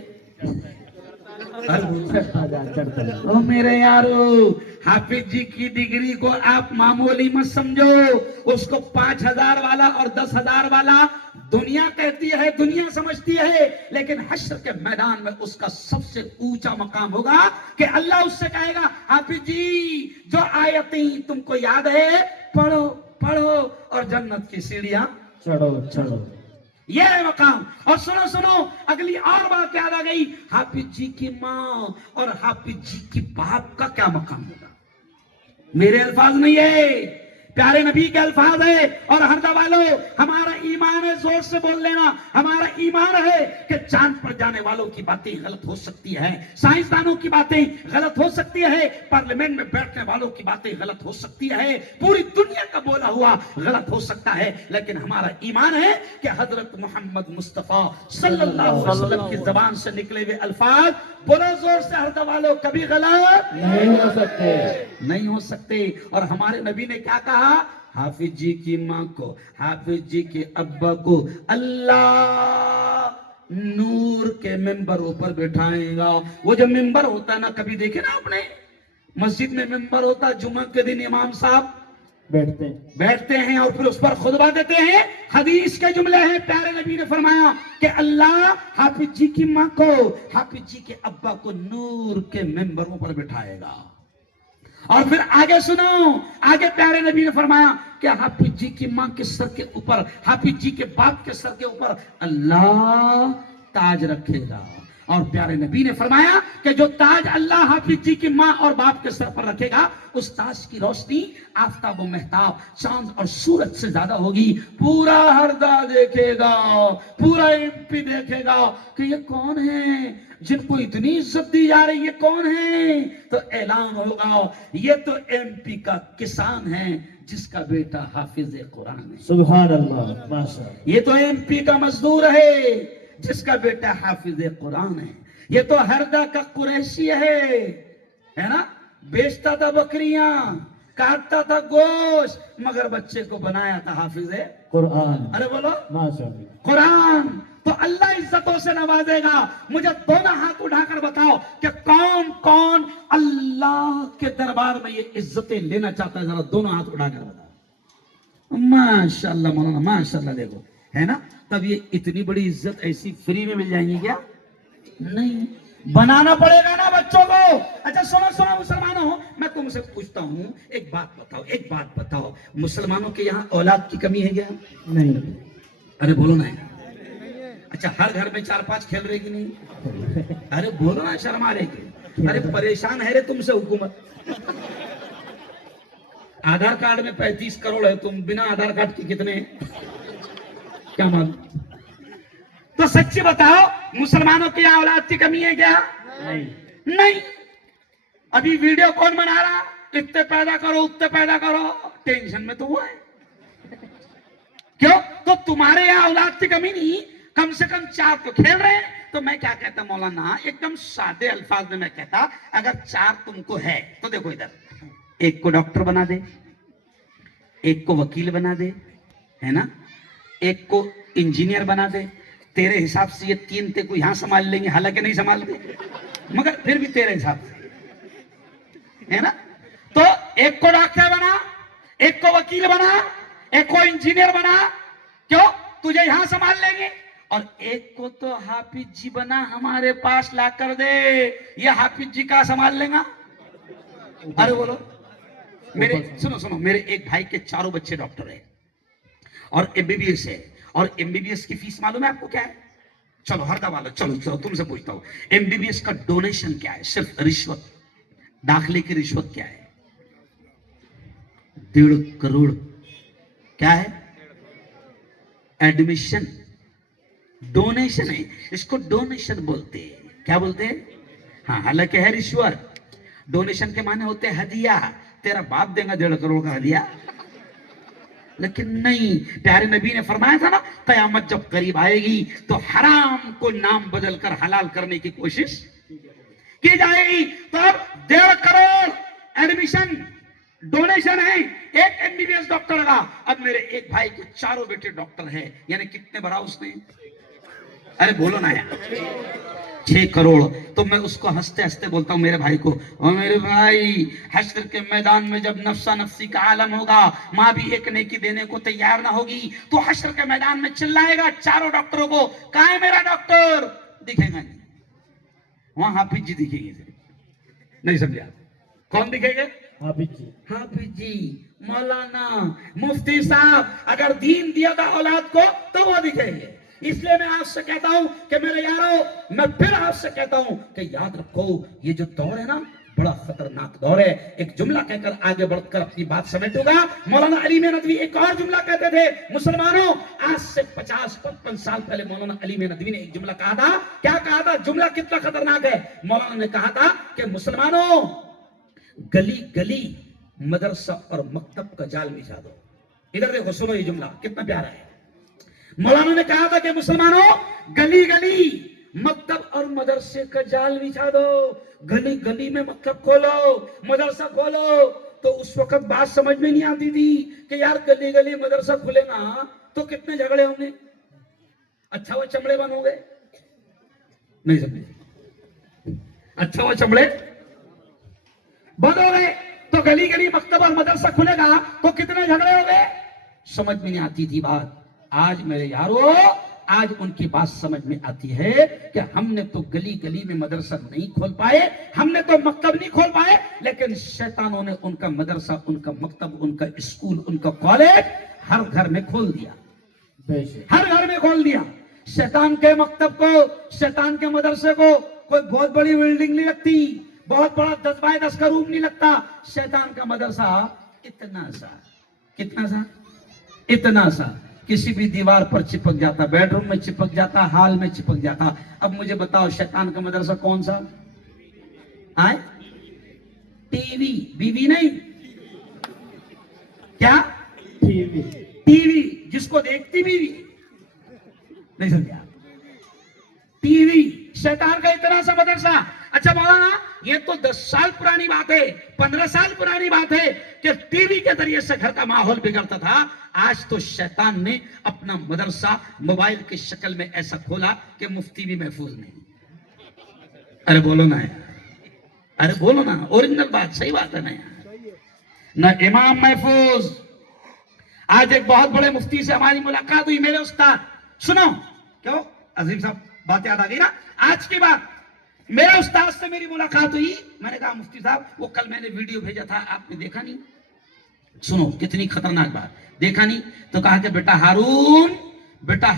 چڑھتا جا۔ او میرے یارو، حافظ جی کی ڈگری کو آپ معمولی مت سمجھو، اس کو 5,000 والا اور 10,000 والا دنیا کہتی ہے، دنیا سمجھتی ہے، لیکن حشر کے میدان میں اس کا سب سے اونچا مقام ہوگا کہ اللہ اس سے کہے گا حافظ جی جو آیتیں تم کو یاد ہے پڑھو، اور جنت کی سیڑھیاں چڑھو۔ یہ ہے مقام۔ اور سنو اگلی اور بات یاد آ گئی، حافظ جی کی ماں اور حافظ جی کی باپ کا کیا مقام ہوگا؟ میرے الفاظ نہیں ہے، پیارے نبی کے الفاظ ہے، اور ہر والوں ہمارا ایمان ہے، زور سے بول لینا، ہمارا ایمان ہے کہ چاند پر جانے والوں کی باتیں غلط ہو سکتی ہے، سائنسدانوں کی باتیں غلط ہو سکتی ہے، پارلیمنٹ میں بیٹھنے والوں کی باتیں غلط ہو سکتی ہے، پوری دنیا کا بولا ہوا غلط ہو سکتا ہے، لیکن ہمارا ایمان ہے کہ حضرت محمد مصطفیٰ صلی اللہ علیہ وسلم کی زبان سے نکلے ہوئے الفاظ بولو زور سے ہر والوں کبھی غلط نہیں ہو سکتے۔ اور ہمارے نبی نے کیا کہا؟ حافظ جی کی ماں کو، حافظ جی کے ابا کو اللہ نور کے ممبر اوپر بٹھائے گا۔ وہ جو ممبر ہوتا ہے نا، کبھی دیکھے نا آپ نے مسجد میں ممبر ہوتا، جمعہ کے دن امام صاحب بیٹھتے ہیں اور پھر اس پر خطبہ دیتے ہیں، حدیث کے جملے ہیں، پیارے نبی نے فرمایا کہ اللہ حافظ جی کی ماں کو، حافظ جی کے ابا کو نور کے ممبروں پر بٹھائے گا۔ اور پھر آگے سنو، آگے پیارے نبی نے فرمایا کہ حافظ جی کی ماں کے سر کے اوپر، حافظ جی کے باپ کے سر کے اوپر اللہ تاج رکھے گا۔ اور پیارے نبی نے فرمایا کہ جو تاج اللہ حافظ جی کی ماں اور باپ کے سر پر رکھے گا، اس تاج کی روشنی آفتاب و مہتاب، چاند اور سورج سے زیادہ ہوگی۔ پورا ہردا دیکھے گا، پورا ایم پی دیکھے گا کہ یہ کون ہے جن کو اتنی عزت دی جا رہی ہے، کون ہے؟ تو اعلان ہوگا یہ تو ایم پی کا کسان ہے جس کا بیٹا حافظ قرآن ہے۔ سبحان اللہ، ماشاءاللہ۔ یہ تو ایم پی کا مزدور ہے جس کا بیٹا حافظ قرآن ہے۔ یہ تو ہردا کا قریشی ہے نا، بیچتا تھا بکریاں، کاٹتا تھا گوشت، مگر بچے کو بنایا تھا حافظ قرآن۔ ارے بولو ماشاءاللہ۔ قرآن۔ تو اللہ عزتوں سے نوازے گا۔ مجھے دونوں ہاتھ اٹھا کر بتاؤ کہ کون کون اللہ کے دربار میں یہ عزتیں لینا چاہتا ہے، ذرا دونوں ہاتھ اٹھا کر بتاؤ۔ ماشاءاللہ مولانا، ماشاءاللہ، دیکھو ہے نا، تب یہ اتنی بڑی عزت ایسی فری میں مل جائیں گی کیا؟ نہیں، بنانا پڑے گا نا بچوں کو۔ اچھا سنو مسلمانوں، میں تم سے پوچھتا ہوں، ایک بات بتاؤ، مسلمانوں کے یہاں اولاد کی کمی ہے کیا؟ نہیں۔ ارے بولو نا۔ اچھا ہر گھر میں 4-5 کھیل رہے کہ نہیں؟ ارے بولو نا، شرما رہے کہ؟ ارے پریشان ہے رے تم سے حکومت۔ آدھار کارڈ میں 35 کروڑ ہے، تم بنا آدھار کارڈ کی کتنے کیا معلوم؟ تو سچی بتاؤ، مسلمانوں کی اولاد کی کمی ہے کیا؟ نہیں۔ ابھی ویڈیو کون بنا رہا؟ اتنے پیدا کرو، اتنے پیدا کرو، ٹینشن میں تو وہ ہے۔ کیوں؟ تو تمہارے یہاں اولاد کی کمی نہیں، کم سے کم 4 تو کھیل رہے ہیں۔ تو میں کیا کہتا مولانا، ایک دم سادے الفاظ میں کہتا، اگر 4 تم کو ہے تو دیکھو ادھر، ایک کو ڈاکٹر بنا دے، ایک کو وکیل بنا دے، ہے نا، ایک کو انجینئر بنا دے، تیرے حساب سے یہ 3 تے کو یہاں سنبھال لیں گے، حالانکہ نہیں سنبھال دے، مگر پھر بھی تیرے حساب سے ہے نا۔ تو ایک کو ڈاکٹر بنا، ایک کو وکیل بنا، ایک کو انجینئر بنا، کیوں؟ تجھے یہاں سنبھال لیں گے، اور ایک کو تو حافظ جی بنا ہمارے پاس لا کر دے، یہ حافظ جی کا سنبھال لیں گا؟ ارے بولو، سنو میرے ایک بھائی کے چاروں بچے ڈاکٹر ہیں اور ایم بی بی ایس ہے، اور ایم بی بی ایس کی فیس معلوم ہے آپ کو کیا ہے؟ چلو ہر دبا لو، چلو تم سے پوچھتا ہوں، ایم بی بی ایس کا ڈونیشن کیا ہے؟ صرف رشوت، داخلے کی رشوت کیا ہے؟ 1.5 کروڑ کیا ہے؟ ایڈمیشن ڈونیشن ہے، اس کو ڈونیشن بولتے ہیں، کیا بولتے ہیں؟ ہاں، حالانکہ ہے رشوت۔ ڈونیشن کے معنی ہوتے ہیں ہدیہ، تیرا باپ دے گا 1.5 کروڑ کا ہدیہ، لیکن نہیں، پیارے نبی نے فرمایا تھا نا، قیامت جب قریب آئے گی تو حرام کو نام بدل کر حلال کرنے کی کوشش کی جائے گی، تو اب 1.5 کروڑ ایڈمیشن ڈونیشن ہے ایک M B B S doctor کا۔ اب میرے ایک بھائی کے چاروں بیٹے ڈاکٹر ہیں، یعنی کتنے بھرا اس نے؟ ارے بولو نا یار، 6 کروڑ۔ تو میں اس کو ہنستے ہنستے بولتا ہوں میرے بھائی کو، اور میرے بھائی حشر کے میدان میں جب نفسا نفسی کا عالم ہوگا، ماں بھی ایک نیکی دینے کو تیار نہ ہوگی، تو حشر کے میدان میں چلائے گا چاروں ڈاکٹروں کو، کہاں ہے میرا ڈاکٹر؟ دکھے گا نہیں، وہاں حافظ جی دکھیں گے، نہیں سمجھا؟ کون دکھیں گے؟ حافظ جی، حافظ جی، مولانا، مفتی صاحب، اگر دین دیا تھا اولاد کو تو وہ دکھیں گے۔ اس لیے میں آپ سے کہتا ہوں کہ میرے یارو، میں پھر آپ سے کہتا ہوں کہ یاد رکھو، یہ جو دور ہے نا، بڑا خطرناک دور ہے۔ ایک جملہ کہہ کر آگے بڑھ کر اپنی بات سمیٹوں گا۔ مولانا علیم ندوی ایک اور جملہ کہتے تھے، مسلمانوں، آج سے 50-55 سال پہلے مولانا علیم ندوی نے ایک جملہ کہا تھا۔ کیا کہا تھا؟ جملہ کتنا خطرناک ہے؟ مولانا نے کہا تھا کہ مسلمانوں، گلی گلی مدرسہ اور مکتب کا جال بچھا دو۔ ادھر دیکھو، سنو یہ جملہ کتنا پیارا ہے۔ مولانا نے کہا تھا کہ مسلمانوں، گلی گلی مکتب اور مدرسے کا جال بچھا دو، گلی گلی میں مکتب کھولو، مدرسہ کھولو۔ تو اس وقت بات سمجھ میں نہیں آتی تھی کہ یار گلی گلی مدرسہ کھلے گا تو کتنے جھگڑے ہوں گے، اچھا وہ چمڑے بند ہو گئے، نہیں سمجھے؟ اچھا وہ چمڑے بند ہو گئے تو گلی گلی مکتب اور مدرسہ کھلے گا تو کتنے جھگڑے ہو گئے، سمجھ میں نہیں آتی تھی بات۔ آج میرے یارو، آج ان کی بات سمجھ میں آتی ہے کہ ہم نے تو گلی گلی میں مدرسہ نہیں کھول پائے، ہم نے تو مکتب نہیں کھول پائے، لیکن شیطانوں نے ان کا مدرسہ، ان کا مکتب، ان کا اسکول، ان کا کالج ہر گھر میں کھول دیا، ہر گھر میں کھول دیا۔ شیطان کے مکتب کو، شیطان کے مدرسے کو کوئی بہت بڑی بلڈنگ نہیں لگتی، بہت بڑا 10x10 کا روم نہیں لگتا۔ شیطان کا مدرسہ اتنا سا، کتنا سا؟ اتنا سا، کسی بھی دیوار پر چپک جاتا، بیڈ روم میں چپک جاتا، ہال میں چپک جاتا۔ اب مجھے بتاؤ، شیطان کا مدرسہ کون سا؟ آئے؟ ٹی وی، بی وی نہیں، کیا؟ ٹی وی، ٹی وی، جس کو دیکھتی بیوی، نہیں سمجھا؟ ٹی وی، شیطان کا اتنا سا مدرسہ۔ اچھا مولانا، یہ تو 10 سال پرانی بات ہے، 15 سال پرانی بات ہے کہ ٹی وی کے ذریعے سے گھر کا ماحول بگڑتا تھا۔ آج تو شیطان نے اپنا مدرسہ موبائل کی شکل میں ایسا کھولا کہ مفتی بھی محفوظ نہیں۔ ارے بولو نا یار، ارے بولو نا، اوریجنل بات، صحیح بات ہے نا یار، نہ امام محفوظ۔ آج ایک بہت بڑے مفتی سے ہماری ملاقات ہوئی، میرے استاد، سنو، کیوں عظیم صاحب بات یاد آ گئی نا؟ آج کی بات، میرے استاد سے میری ملاقات ہوئی، میں نے کہا مفتی صاحب، وہ کل میں نے ویڈیو بھیجا تھا، آپ نے دیکھا نہیں؟ سنو کتنی خطرناک بات، دیکھا نہیں؟ تو کہا کہ بیٹا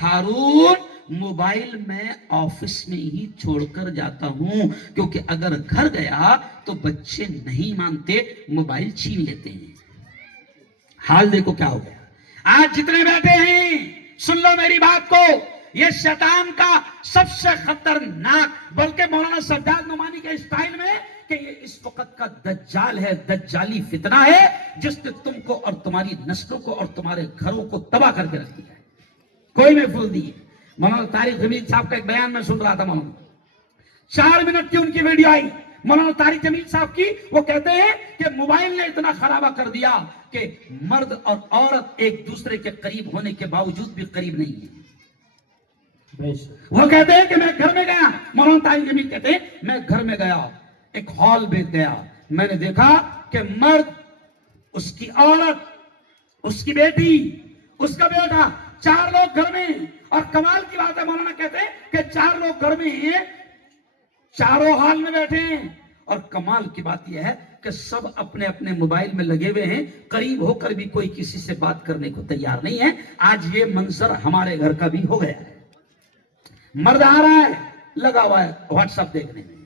ہارون، موبائل میں آفس میں ہی چھوڑ کر جاتا ہوں، کیونکہ اگر گھر گیا تو بچے نہیں مانتے، موبائل چھین لیتے ہیں۔ حال دیکھو کیا ہو گیا۔ آج جتنے بیٹھے ہیں، سن لو میری بات کو، یہ شیطان کا سب سے خطرناک، بلکہ مولانا سجاد نعمانی کے اسٹائل میں، کہ یہ اس وقت کا دجال ہے، دجالی فتنہ ہے، جس نے تم کو اور تمہاری نسلوں کو اور تمہارے گھروں کو تباہ کر کے رکھ دیا ہے، کوئی محفوظ نہیں ہے۔ مولانا طارق جمیل صاحب کا ایک بیان میں سن رہا تھا، مولانا 4 منٹ کی ان کی ویڈیو آئی، مولانا طارق جمیل صاحب کی، وہ کہتے ہیں کہ موبائل نے اتنا خرابہ کر دیا کہ مرد اور عورت ایک دوسرے کے قریب ہونے کے باوجود بھی قریب نہیں ہیں۔ وہ کہتے ہیں کہ میں گھر میں گیا، مولانا طارق جمیل کہتے ہیں میں گھر میں گیا، ایک ہال میں گیا، میں نے دیکھا کہ مرد، اس کی عورت، اس کی بیٹی اس کا بیٹا، 4 لوگ گھر میں ہیں، اور کمال کی بات ہے مولانا کہتے ہیں کہ 4 لوگ گھر میں ہیں، چاروں حال میں بیٹھے ہیں، اور کمال کی بات یہ ہے کہ سب اپنے اپنے موبائل میں لگے ہوئے ہیں، قریب ہو کر بھی کوئی کسی سے بات کرنے کو تیار نہیں ہے۔ آج یہ منظر ہمارے گھر کا بھی ہو گیا ہے۔ مرد آ رہا ہے لگا ہوا ہے واٹس ایپ دیکھنے میں،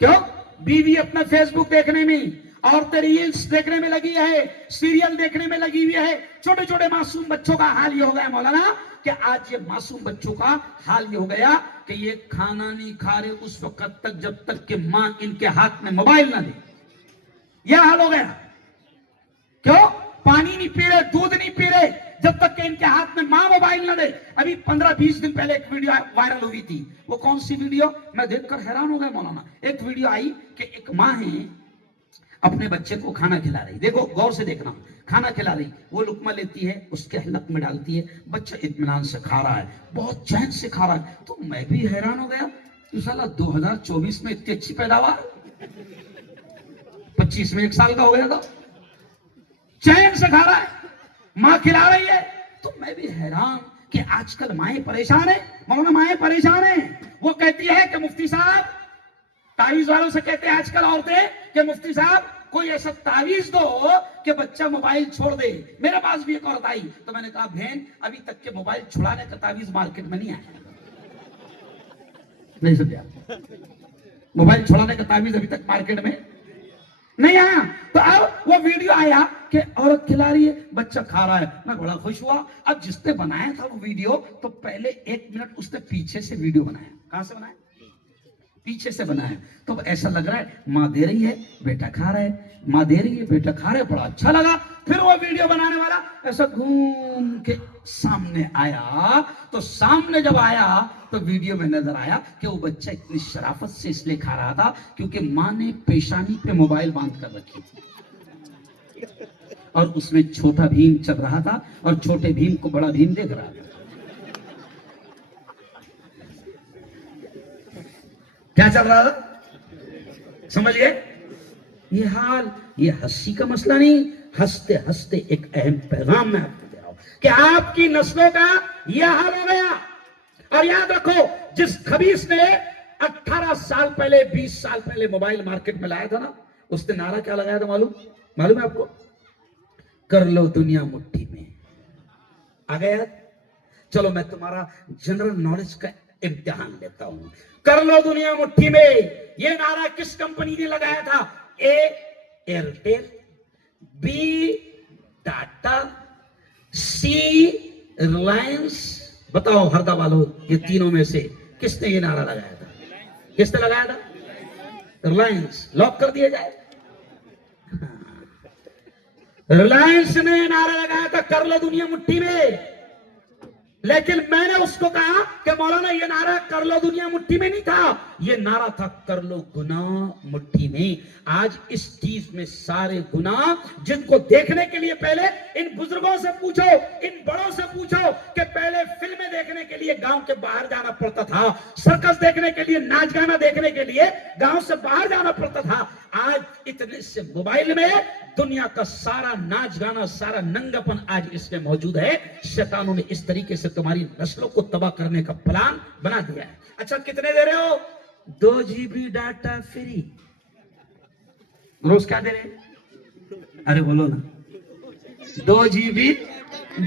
کیوں؟ بیوی اپنا فیس بک دیکھنے میں، عورتیں ریلز دیکھنے میں لگی ہے، سیریل دیکھنے میں لگی ہوئی ہے۔ چھوٹے چھوٹے معصوم بچوں کا حال یہ ہو گیا مولانا کہ آج یہ معصوم بچوں کا حال یہ ہو گیا کہ یہ کھانا نہیں کھا رہے اس وقت تک جب تک کہ ماں ان کے ہاتھ میں موبائل نہ دے۔ یہ حال ہو گیا، کیوں؟ پانی نہیں پی رہے، دودھ نہیں پی رہے جب تک کہ ان کے ہاتھ میں ماں موبائل نہ دے۔ ابھی 15-20 دن پہلے ایک ویڈیو وائرل ہوئی تھی، وہ کون سی ویڈیو؟ میں دیکھ کر حیران ہو گیا مولانا۔ ایک ویڈیو آئی کہ ایک ماں ہے اپنے بچے کو کھانا کھلا رہی، دیکھو غور سے دیکھنا، کھانا کھلا رہی، وہ لقمہ لیتی ہے اس کے حلق میں ڈالتی ہے، بچہ اطمینان سے کھا رہا ہے، بہت چین سے کھا رہا ہے۔ تو میں بھی حیران ہو گیا کہ سالہ 2024 میں اتنی اچھی پیداوار، 25 میں 1 سال کا ہو گیا تھا، چین سے کھا رہا ہے، ماں کھلا رہی ہے۔ تو میں بھی حیران کہ آج کل مائیں پریشان ہیں مولانا، مائیں پریشان ہیں۔ وہ کہتی ہے کہ مفتی صاحب، تعویذ والوں سے کہتے ہیں آج کل عورتیں کہ مفتی صاحب کوئی ایسا تعویذ دو کہ بچہ موبائل چھوڑ دے۔ میرے پاس بھی ایک عورت آئی تو میں نے کہا بہن ابھی تک کے موبائل چھڑانے کا تعویذ مارکیٹ میں نہیں آیا، نہیں سمجھا؟ موبائل چھڑانے کا تعویذ ابھی تک مارکیٹ میں نہیں آیا۔ تو اب وہ ویڈیو آیا کہ عورت کھلا رہی ہے، بچہ کھا رہا ہے، میں بڑا خوش ہوا۔ اب جس نے بنایا تھا وہ ویڈیو تو پہلے 1 منٹ اس نے پیچھے سے ویڈیو بنایا۔ کہاں سے بنایا؟ پیچھے سے بنایا۔ تو ایسا لگ رہا ہے ماں دے رہی ہے بیٹا کھا رہا ہے، ماں دے رہی ہے بیٹا کھا رہا ہے، بڑا اچھا لگا۔ پھر وہ ویڈیو بنانے والا ایسا گھوم کے سامنے آیا، تو سامنے جب آیا تو ویڈیو میں نظر آیا کہ وہ بچہ اتنی شرافت سے اس لیے کھا رہا تھا کیونکہ ماں نے پیشانی پہ موبائل باندھ کر رکھی تھی، اور اس میں چھوٹا بھیم چل رہا تھا اور چھوٹے بھیم کو بڑا بھیم دیکھ رہا تھا۔ کیا چل رہا تھا؟ سمجھ گئے؟ یہ حال، یہ ہنسی کا مسئلہ نہیں، ہنستے ہنستے ایک اہم پیغام میں آپ کو دے رہا ہوں کہ آپ کی نسلوں کا یہ حال ہو گیا۔ اور یاد رکھو جس خبیث نے 18 سال پہلے 20 سال پہلے موبائل مارکیٹ میں لایا تھا نا، اس نے نعرہ کیا لگایا تھا معلوم ہے آپ کو؟ کر لو دنیا مٹھی میں۔ آ گیا؟ چلو میں تمہارا جنرل نالج کا امتحان لیتا ہوں۔ کر لو دنیا مٹھی میں، یہ نعرہ کس کمپنی نے لگایا تھا؟ A Airtel, B Tata, C Reliance. بتاؤ ہردہ والو، یہ تینوں میں سے کس نے یہ نعرہ لگایا تھا؟ کس نے لگایا تھا؟ ریلائنس۔ لاک کر دیا جائے؟ ریلائنس نے نعرہ لگایا تھا کر لو دنیا مٹھی میں، لیکن میں نے اس کو کہا کہ مولانا یہ نعرہ کر لو دنیا مٹھی میں نہیں تھا، یہ نعرہ تھا کر لو گناہ مٹھی میں۔ آج اس چیز میں سارے گناہ جن کو دیکھنے کے لیے پہلے ان بزرگوں سے پوچھو، ان بڑوں سے پوچھو کہ پہلے فلمیں دیکھنے کے لیے گاؤں کے باہر جانا پڑتا تھا، سرکس دیکھنے کے لیے، ناچ گانا دیکھنے کے لیے گاؤں سے باہر جانا پڑتا تھا۔ آج اتنے سے موبائل میں دنیا کا سارا ناچ گانا، سارا ننگپن آج اس میں موجود ہے۔ شیطانوں نے اس طریقے سے تمہاری نسلوں کو تباہ کرنے کا پلان بنا دیا ہے۔ اچھا کتنے دے رہے ہو؟ 2 GB ڈاٹا فری۔ روز کیا دے رہے؟ ارے بولو نا، 2 GB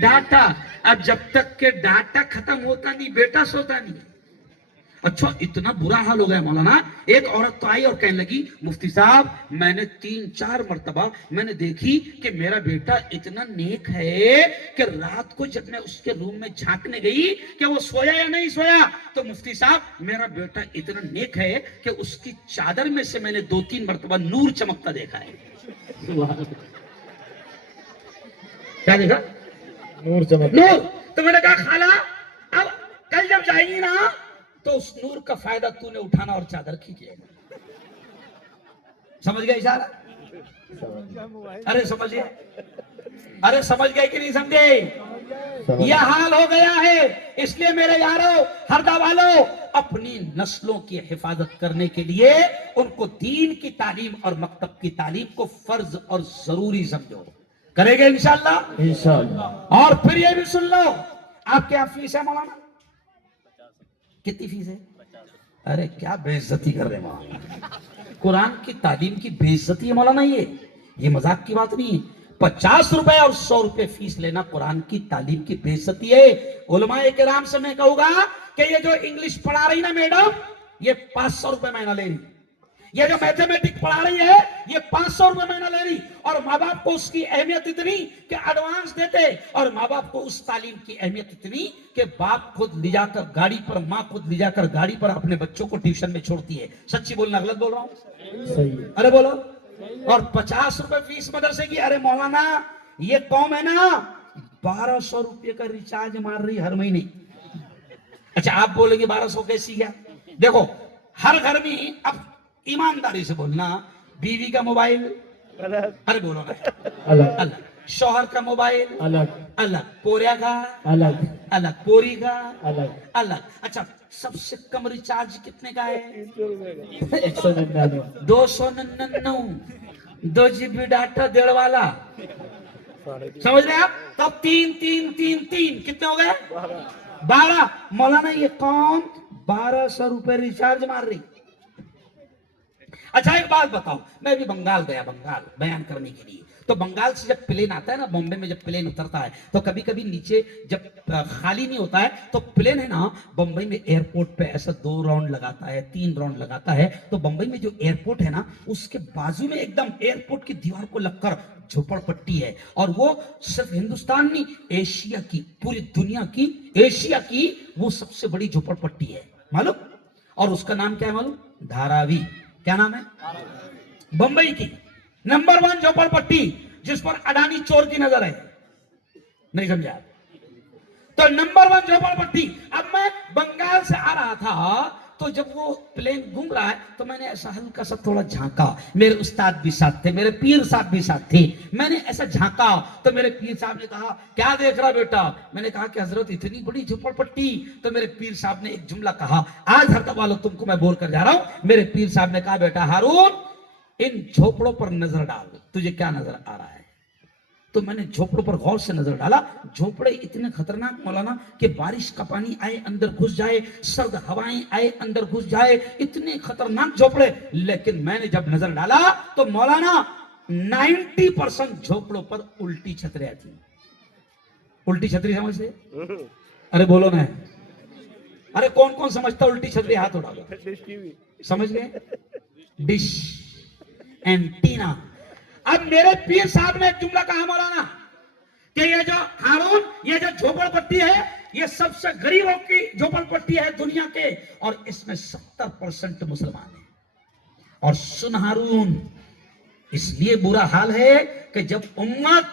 ڈاٹا۔ اب جب تک کہ ڈاٹا ختم ہوتا نہیں بیٹا سوتا نہیں۔ اچھا اتنا برا حال ہو گیا مولانا، ایک عورت تو آئی اور کہنے لگی مفتی صاحب میں نے 3-4 مرتبہ میں نے دیکھی کہ میرا بیٹا اتنا نیک ہے کہ رات کو جب میں اس کے روم میں جھانکنے گئی کہ وہ سویا یا نہیں سویا، تو مفتی صاحب میرا بیٹا اتنا نیک ہے کہ اس کی چادر میں سے میں نے 2-3 مرتبہ نور چمکتا دیکھا ہے۔ کیا دیکھا؟ نور چمک۔ نور۔ تو میں نے کہا خالہ اب کل جب جائیں گی نا تو اس نور کا فائدہ تو نے اٹھانا اور چادر کھینچ لینا۔ سمجھ گئے اشارہ؟ ارے سمجھ گئے؟ ارے سمجھ گئے کہ نہیں سمجھے؟ یہ حال ہو گیا ہے۔ اس لیے میرے یارو، ہردہ والو، اپنی نسلوں کی حفاظت کرنے کے لیے ان کو دین کی تعلیم اور مکتب کی تعلیم کو فرض اور ضروری سمجھو۔ کرے گا انشاءاللہ. انشاءاللہ. اور پھر یہ بھی سن لو, آپ کے یہاں فیس ہے مولانا؟ کتنی فیس ہے؟ ارے کیا بے عزتی کر رہے ہیں مولانا, قرآن کی تعلیم کی بے عزتی ہے مولانا. یہ مذاق کی بات نہیں ہے. 50 روپے اور 100 روپے فیس لینا قرآن کی تعلیم کی بے عزتی ہے. علماء کرام سے میں کہوں گا کہ یہ جو انگلش پڑھا رہی نا میڈم, یہ 500 روپے مہینہ لے رہی. یہ جو میتھمیٹک پڑھا رہی ہے یہ 500 روپے مہینہ لے رہی, اور ماں باپ کو اس کی اہمیت اتنی کہ ایڈوانس دیتے, اور ماں باپ کو اس تعلیم کی اہمیت اتنی کہ باپ خود لے جا کر گاڑی پر, ماں خود لے جا کر گاڑی پر اپنے بچوں کو ٹیوشن میں چھوڑتی ہے. سچی بولنا غلط بول رہا ہوں؟ صحیح. ارے بولو. اور 50 روپے فیس مدرسے کی. ارے مولانا یہ قوم ہے نا 1200 روپے کا ریچارج مار رہی ہر مہینے. اچھا آپ بولیں گے 1200 کیسی کیا؟ دیکھو ہر گھر میں, اب ایمانداری سے بولنا, بیوی کا موبائل ارے بولو نا الگ. الگ, شوہر کا موبائل الگ. الگ, پوریا کا الگ. الگ, پوری کا الگ. الگ. اچھا سب سے کم ریچارج کتنے کا ہے؟ 199. 299. 2 GB ڈاٹا 1.5 والا, سمجھ رہے آپ؟ تب 3 کتنے ہو گئے؟ 12. مولانا یہ قوم 1200 روپے ریچارج مار رہی. اچھا ایک بات بتاؤ, میں بھی بنگال گیا, بنگال بیان کرنے کے لیے. تو بنگال سے جب پلین آتا ہے نا, بامبے میں جب پلین اترتا ہے تو کبھی کبھی نیچے جب خالی نہیں ہوتا ہے تو پلین ہے نا بمبئی میں ایئرپورٹ پہ ایسا 2 راؤنڈ لگاتا ہے, 3 راؤنڈ لگاتا ہے. تو بمبئی میں جو ایئرپورٹ ہے نا اس کے بازو میں ایک دم ایئرپورٹ کی دیوار کو لگ کر جھوپڑ پٹی ہے, اور وہ صرف ہندوستان نہیں, ایشیا کی, پوری دنیا کی, ایشیا کی وہ سب سے بڑی جھوپڑ پٹی ہے معلوم. اور اس کا نام کیا ہے معلوم؟ دھاراوی. کیا نام ہے؟ بمبئی کی نمبر 1 جھوپڑ پٹی, جس پر اڈانی چور کی نظر ہے. نہیں سمجھا؟ تو نمبر 1 جھوپڑ پٹی. اب میں بنگال سے آ رہا تھا تو جب وہ پلین گھوم رہا ہے تو میں نے ایسا ہلکا سا تھوڑا جھانکا. میرے استاد بھی ساتھ تھے, میرے پیر صاحب بھی ساتھ تھے. میں نے ایسا جھانکا تو میرے پیر صاحب نے کہا کیا دیکھ رہا بیٹا؟ میں نے کہا کہ حضرت اتنی بڑی جھوپڑ پٹی. تو میرے پیر صاحب نے ایک جملہ کہا, آج ہر دفعہ تم کو میں بول کر جا رہا ہوں. میرے پیر صاحب نے کہا بیٹا ہارون ان جھوپڑوں پر نظر ڈال, تجھے کیا نظر آ رہا ہے؟ تو میں نے جھوپڑوں پر غور سے نظر ڈالا. جھوپڑے اتنے خطرناک مولانا کہ بارش کا پانی آئے اندر گھس جائے, سرد ہوائیں آئے اندر گھس جائے, اتنے خطرناک جھوپڑے. لیکن میں نے جب نظر ڈالا تو مولانا 90% جھوپڑوں پر الٹی چھتریاں تھیں. الٹی چھتری سمجھتے؟ ارے بولو نا, ارے کون کون سمجھتا الٹی چھتری؟ ہاتھ اٹھا دو. سمجھ گئے؟ Dish antenna. اب میرے پیر صاحب نے ایک جملہ کہا مولانا کہ یہ جو ہارون, یہ جو جھوپڑ پٹی ہے یہ سب سے غریبوں کی جھوپڑ پٹی ہے دنیا کے, اور اس میں 70% مسلمان ہیں. اور سن ہارون, اس لیے برا حال ہے کہ جب امت,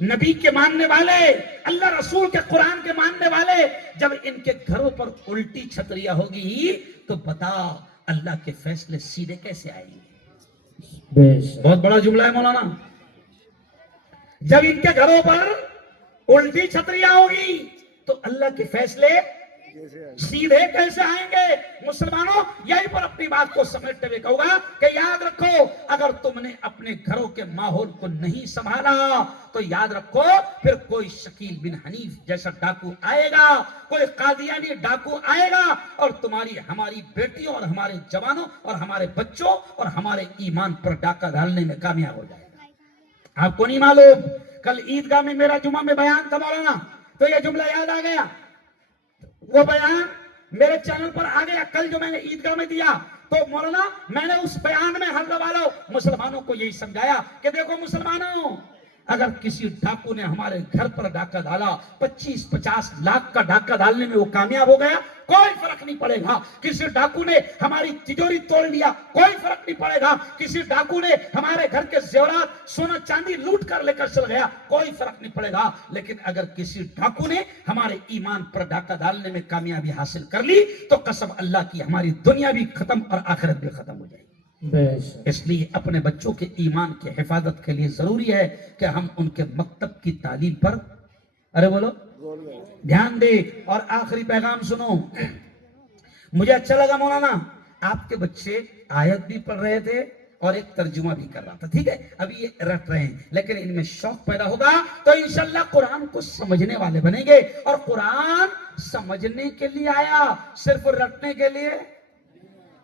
نبی کے ماننے والے, اللہ رسول کے قرآن کے ماننے والے, جب ان کے گھروں پر الٹی چھتریاں ہوگی تو بتا اللہ کے فیصلے سیدھے کیسے آئیں گے؟ بہت بڑا جملہ ہے مولانا. جب ان کے گھروں پر الٹی چھتریاں ہوگی تو اللہ کے فیصلے سیدھے کیسے آئیں گے؟ مسلمانوں یہی پر اپنی بات کو سمیٹتے ہوئے کہوں گا کہ یاد رکھو, اگر تم نے اپنے گھروں کے ماحول کو نہیں سنبھالا تو یاد رکھو پھر کوئی شکیل بن حنیف جیسا ڈاکو آئے گا, کوئی قادیانی ڈاکو آئے گا, اور تمہاری ہماری بیٹیوں اور ہمارے جوانوں اور ہمارے بچوں اور ہمارے ایمان پر ڈاکہ ڈالنے میں کامیاب ہو جائے گا. آپ کو نہیں معلوم, کل عیدگاہ میں میرا جمعہ میں بیان تھا مولانا, تو یہ جملہ یاد آ گیا. وہ بیان میرے چینل پر آ گیا کل جو میں نے عیدگاہ میں دیا. تو مولانا میں نے اس بیان میں حضرت والوں مسلمانوں کو یہی سمجھایا کہ دیکھو مسلمانوں, اگر کسی ڈاکو نے ہمارے گھر پر ڈاکہ ڈالا, 25-50 لاکھ کا ڈاکہ ڈالنے میں وہ کامیاب ہو گیا, کوئی فرق نہیں پڑے گا. کسی ڈاکو نے ہماری تجوری توڑ لیا, کوئی فرق نہیں پڑے گا. کسی ڈاکو نے ہمارے گھر کے زیورات سونا چاندی لوٹ کر لے کر چل گیا, کوئی فرق نہیں پڑے گا. لیکن اگر کسی ڈاکو نے ہمارے ایمان پر ڈاکہ ڈالنے میں کامیابی حاصل کر لی تو قسم اللہ کی ہماری دنیا بھی ختم اور آخرت بھی ختم ہو جائے گی. اس لیے اپنے بچوں کے ایمان کی حفاظت کے لیے ضروری ہے کہ ہم ان کے مکتب کی تعلیم پر ارے بولو دھیان دے. اور آخری پیغام سنو, مجھے اچھا لگا مولانا آپ کے بچے آیت بھی پڑھ رہے تھے اور ایک ترجمہ بھی کر رہا تھا. ٹھیک ہے, ابھی یہ رٹ رہے ہیں لیکن ان میں شوق پیدا ہوگا تو انشاءاللہ قرآن کو سمجھنے والے بنیں گے. اور قرآن سمجھنے کے لیے آیا, صرف رٹنے کے لیے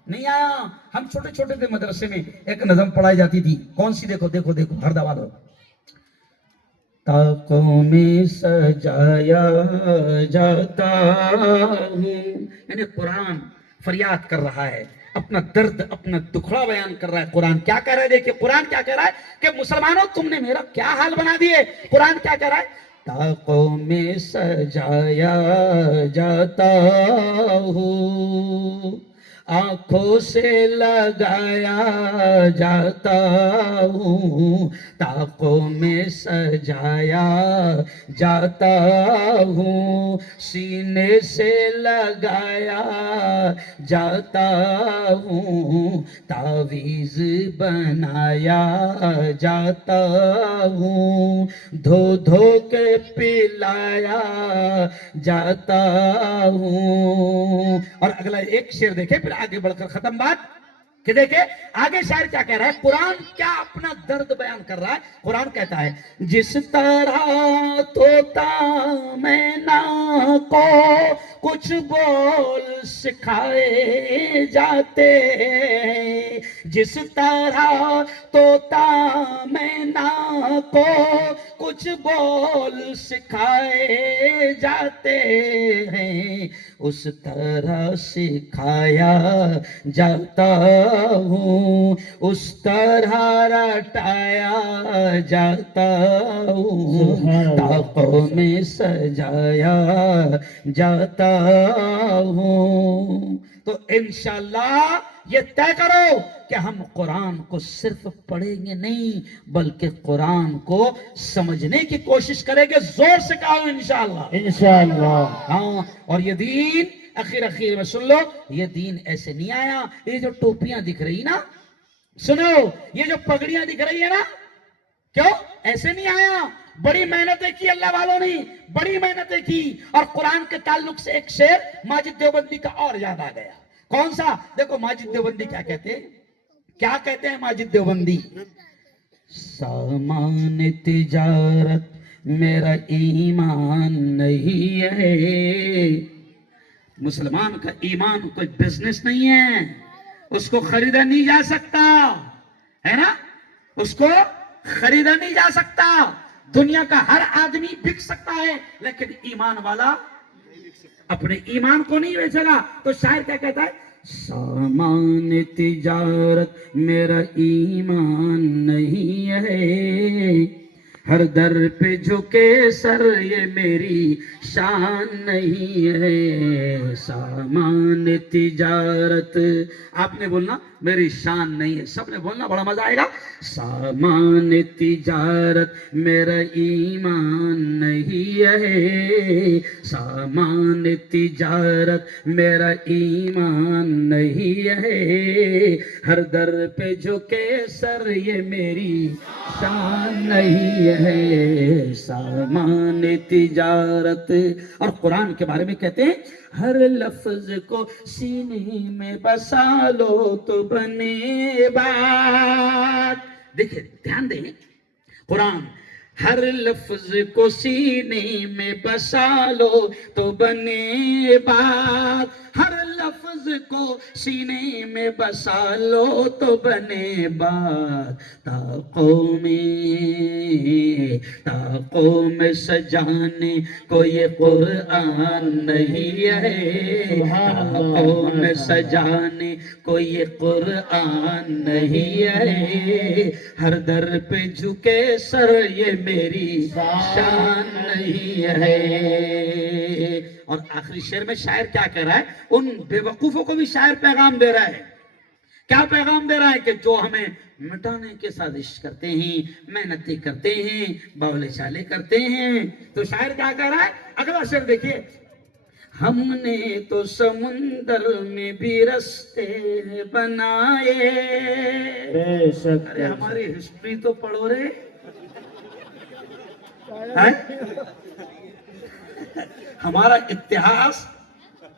نہیں آیا. ہم چھوٹے چھوٹے تھے مدرسے میں, ایک نظم پڑھائی جاتی تھی. کون سی؟ دیکھو دیکھو دیکھو, ہر دبا دو. طاقوں میں سجایا جاتا ہوں, یعنی قرآن فریاد کر رہا ہے, اپنا درد اپنا دکھڑا بیان کر رہا ہے. قرآن کیا کہہ رہا ہے؟ دیکھیں قرآن کیا کہہ رہا ہے کہ مسلمانوں تم نے میرا کیا حال بنا دیے. قرآن کیا کہہ رہا ہے؟ طاقوں میں سجایا جاتا ہوں, آنکھوں سے لگایا جاتا ہوں, طاقوں میں سجایا جاتا ہوں, سینے سے لگایا جاتا ہوں, تعویذ بنایا جاتا ہوں, دھو دھو کے پلایا جاتا ہوں. اور اگلا ایک شعر دیکھیں پھر آگے بڑھ کر ختم بات کہ دیکھیں آگے شاعر کیا کہہ رہا ہے. قرآن کیا اپنا درد بیان کر رہا ہے. قرآن کہتا ہے جس طرح طوطا مینا کو کچھ بول سکھائے جاتے ہیں, جس طرح طوطا مینا کو کچھ بول سکھائے جاتے ہیں, اس طرح سکھایا جاتا ہوں, اس طرح رٹایا جاتا ہوں, طاقوں میں سجایا جاتا ہوں. تو انشاءاللہ یہ طے کرو کہ ہم قرآن کو صرف پڑھیں گے نہیں بلکہ قرآن کو سمجھنے کی کوشش کریں گے. زور سے کہو انشاءاللہ. انشاءاللہ. ہاں, اور یہ دین اخیر میں سن لو, یہ دین ایسے نہیں آیا. یہ جو ٹوپیاں دکھ رہی نا, سنو, یہ جو پگڑیاں دکھ رہی ہے نا, کیوں ایسے نہیں آیا. بڑی محنتیں کی اللہ والوں نے, بڑی محنتیں کی. اور قرآن کے تعلق سے ایک شعر ماجد دیوبندی کا اور یاد آ گیا. کون سا؟ دیکھو ماجد دیوبندی کیا کہتے ہیں, کیا کہتے ہیں ماجد دیوبندی. سامان تجارت میرا ایمان نہیں ہے, مسلمان کا ایمان کوئی بزنس نہیں ہے, اس کو خریدا نہیں جا سکتا ہے نا, اس کو خریدا نہیں جا سکتا. دنیا کا ہر آدمی بک سکتا ہے لیکن ایمان والا اپنے ایمان کو نہیں بیچے گا. تو شاعر کیا کہتا ہے, سامان تجارت میرا ایمان نہیں ہے, ہر در پہ جھکے سر یہ میری شان نہیں ہے. سامان تجارت, آپ نے بولنا میری شان نہیں ہے, سب نے بولنا, بڑا مزہ آئے گا. سامان تجارت میرا ایمان نہیں ہے, سامان تجارت میرا ایمان نہیں ہے, ہر در پہ جھکے سر یہ میری شان نہیں ہے. سامان تجارت. اور قرآن کے بارے میں کہتے ہیں ہر لفظ کو سینے میں بسا لو تو بنے بات. دیکھیں دھیان دیں, قرآن ہر لفظ کو سینے میں بسا لو تو بنے بات, ہر لفظ کو سینے میں بسا لو تو بنے بات. طاقوں میں سجانے کو یہ قرآن نہیں ہے, طاقوں میں سجانے کو یہ قرآن نہیں ہے, ہر در پہ جھکے سر یہ میری شان نہیں ہے. اور آخری شعر میں شاعر کیا کہہ رہا ہے, ان بے وقوفوں کو بھی شاعر پیغام دے رہا ہے. کیا پیغام دے رہا ہے کہ جو ہمیں مٹانے کے سازش کرتے ہیں, محنتیں کرتے ہیں, باولے چالے کرتے ہیں. تو شاعر کیا کہہ رہا ہے, اگلا شعر دیکھیے, ہم نے تو سمندر میں بھی رستے بنائے. ارے ہماری ہسٹری تو پڑھو رے, ہمارا اتہاس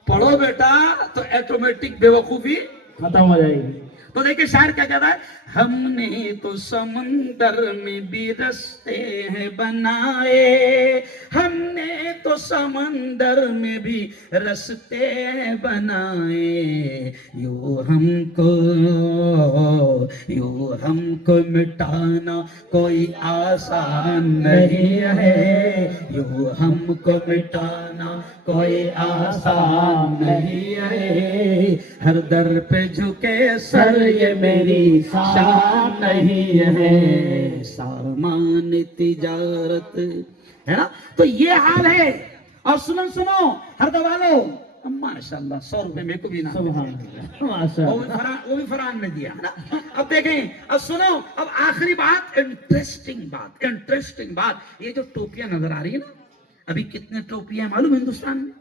پڑھو بیٹا تو ایٹومیٹک بے وقوفی ختم ہو جائے گی. تو دیکھیں شاعر کیا کہتا ہے، ہم نے تو سمندر میں بھی رستے ہیں بنائے، ہم نے تو سمندر میں بھی رستے بنائے، یوں ہم کو مٹانا کوئی آسان نہیں ہے، یوں ہم کو مٹانا کوئی آسان نہیں ہے، ہر در پہ جھکے سر یہ میری شان نہیں ہے، سامان تجارت ہے نا۔ تو یہ حال ہے۔ اور سنو ہر دوالو، ماشاءاللہ 100 روپے میں کو بھی نہ سبحان اللہ ماشاء اللہ وہ بھی فرحان نے دیا ہے نا۔ اب دیکھیں، اب سنو، اب آخری بات، انٹرسٹنگ بات، یہ جو ٹوپیاں نظر آ رہی ہے نا، ابھی کتنے ٹوپیاں ہیں معلوم ہندوستان میں؟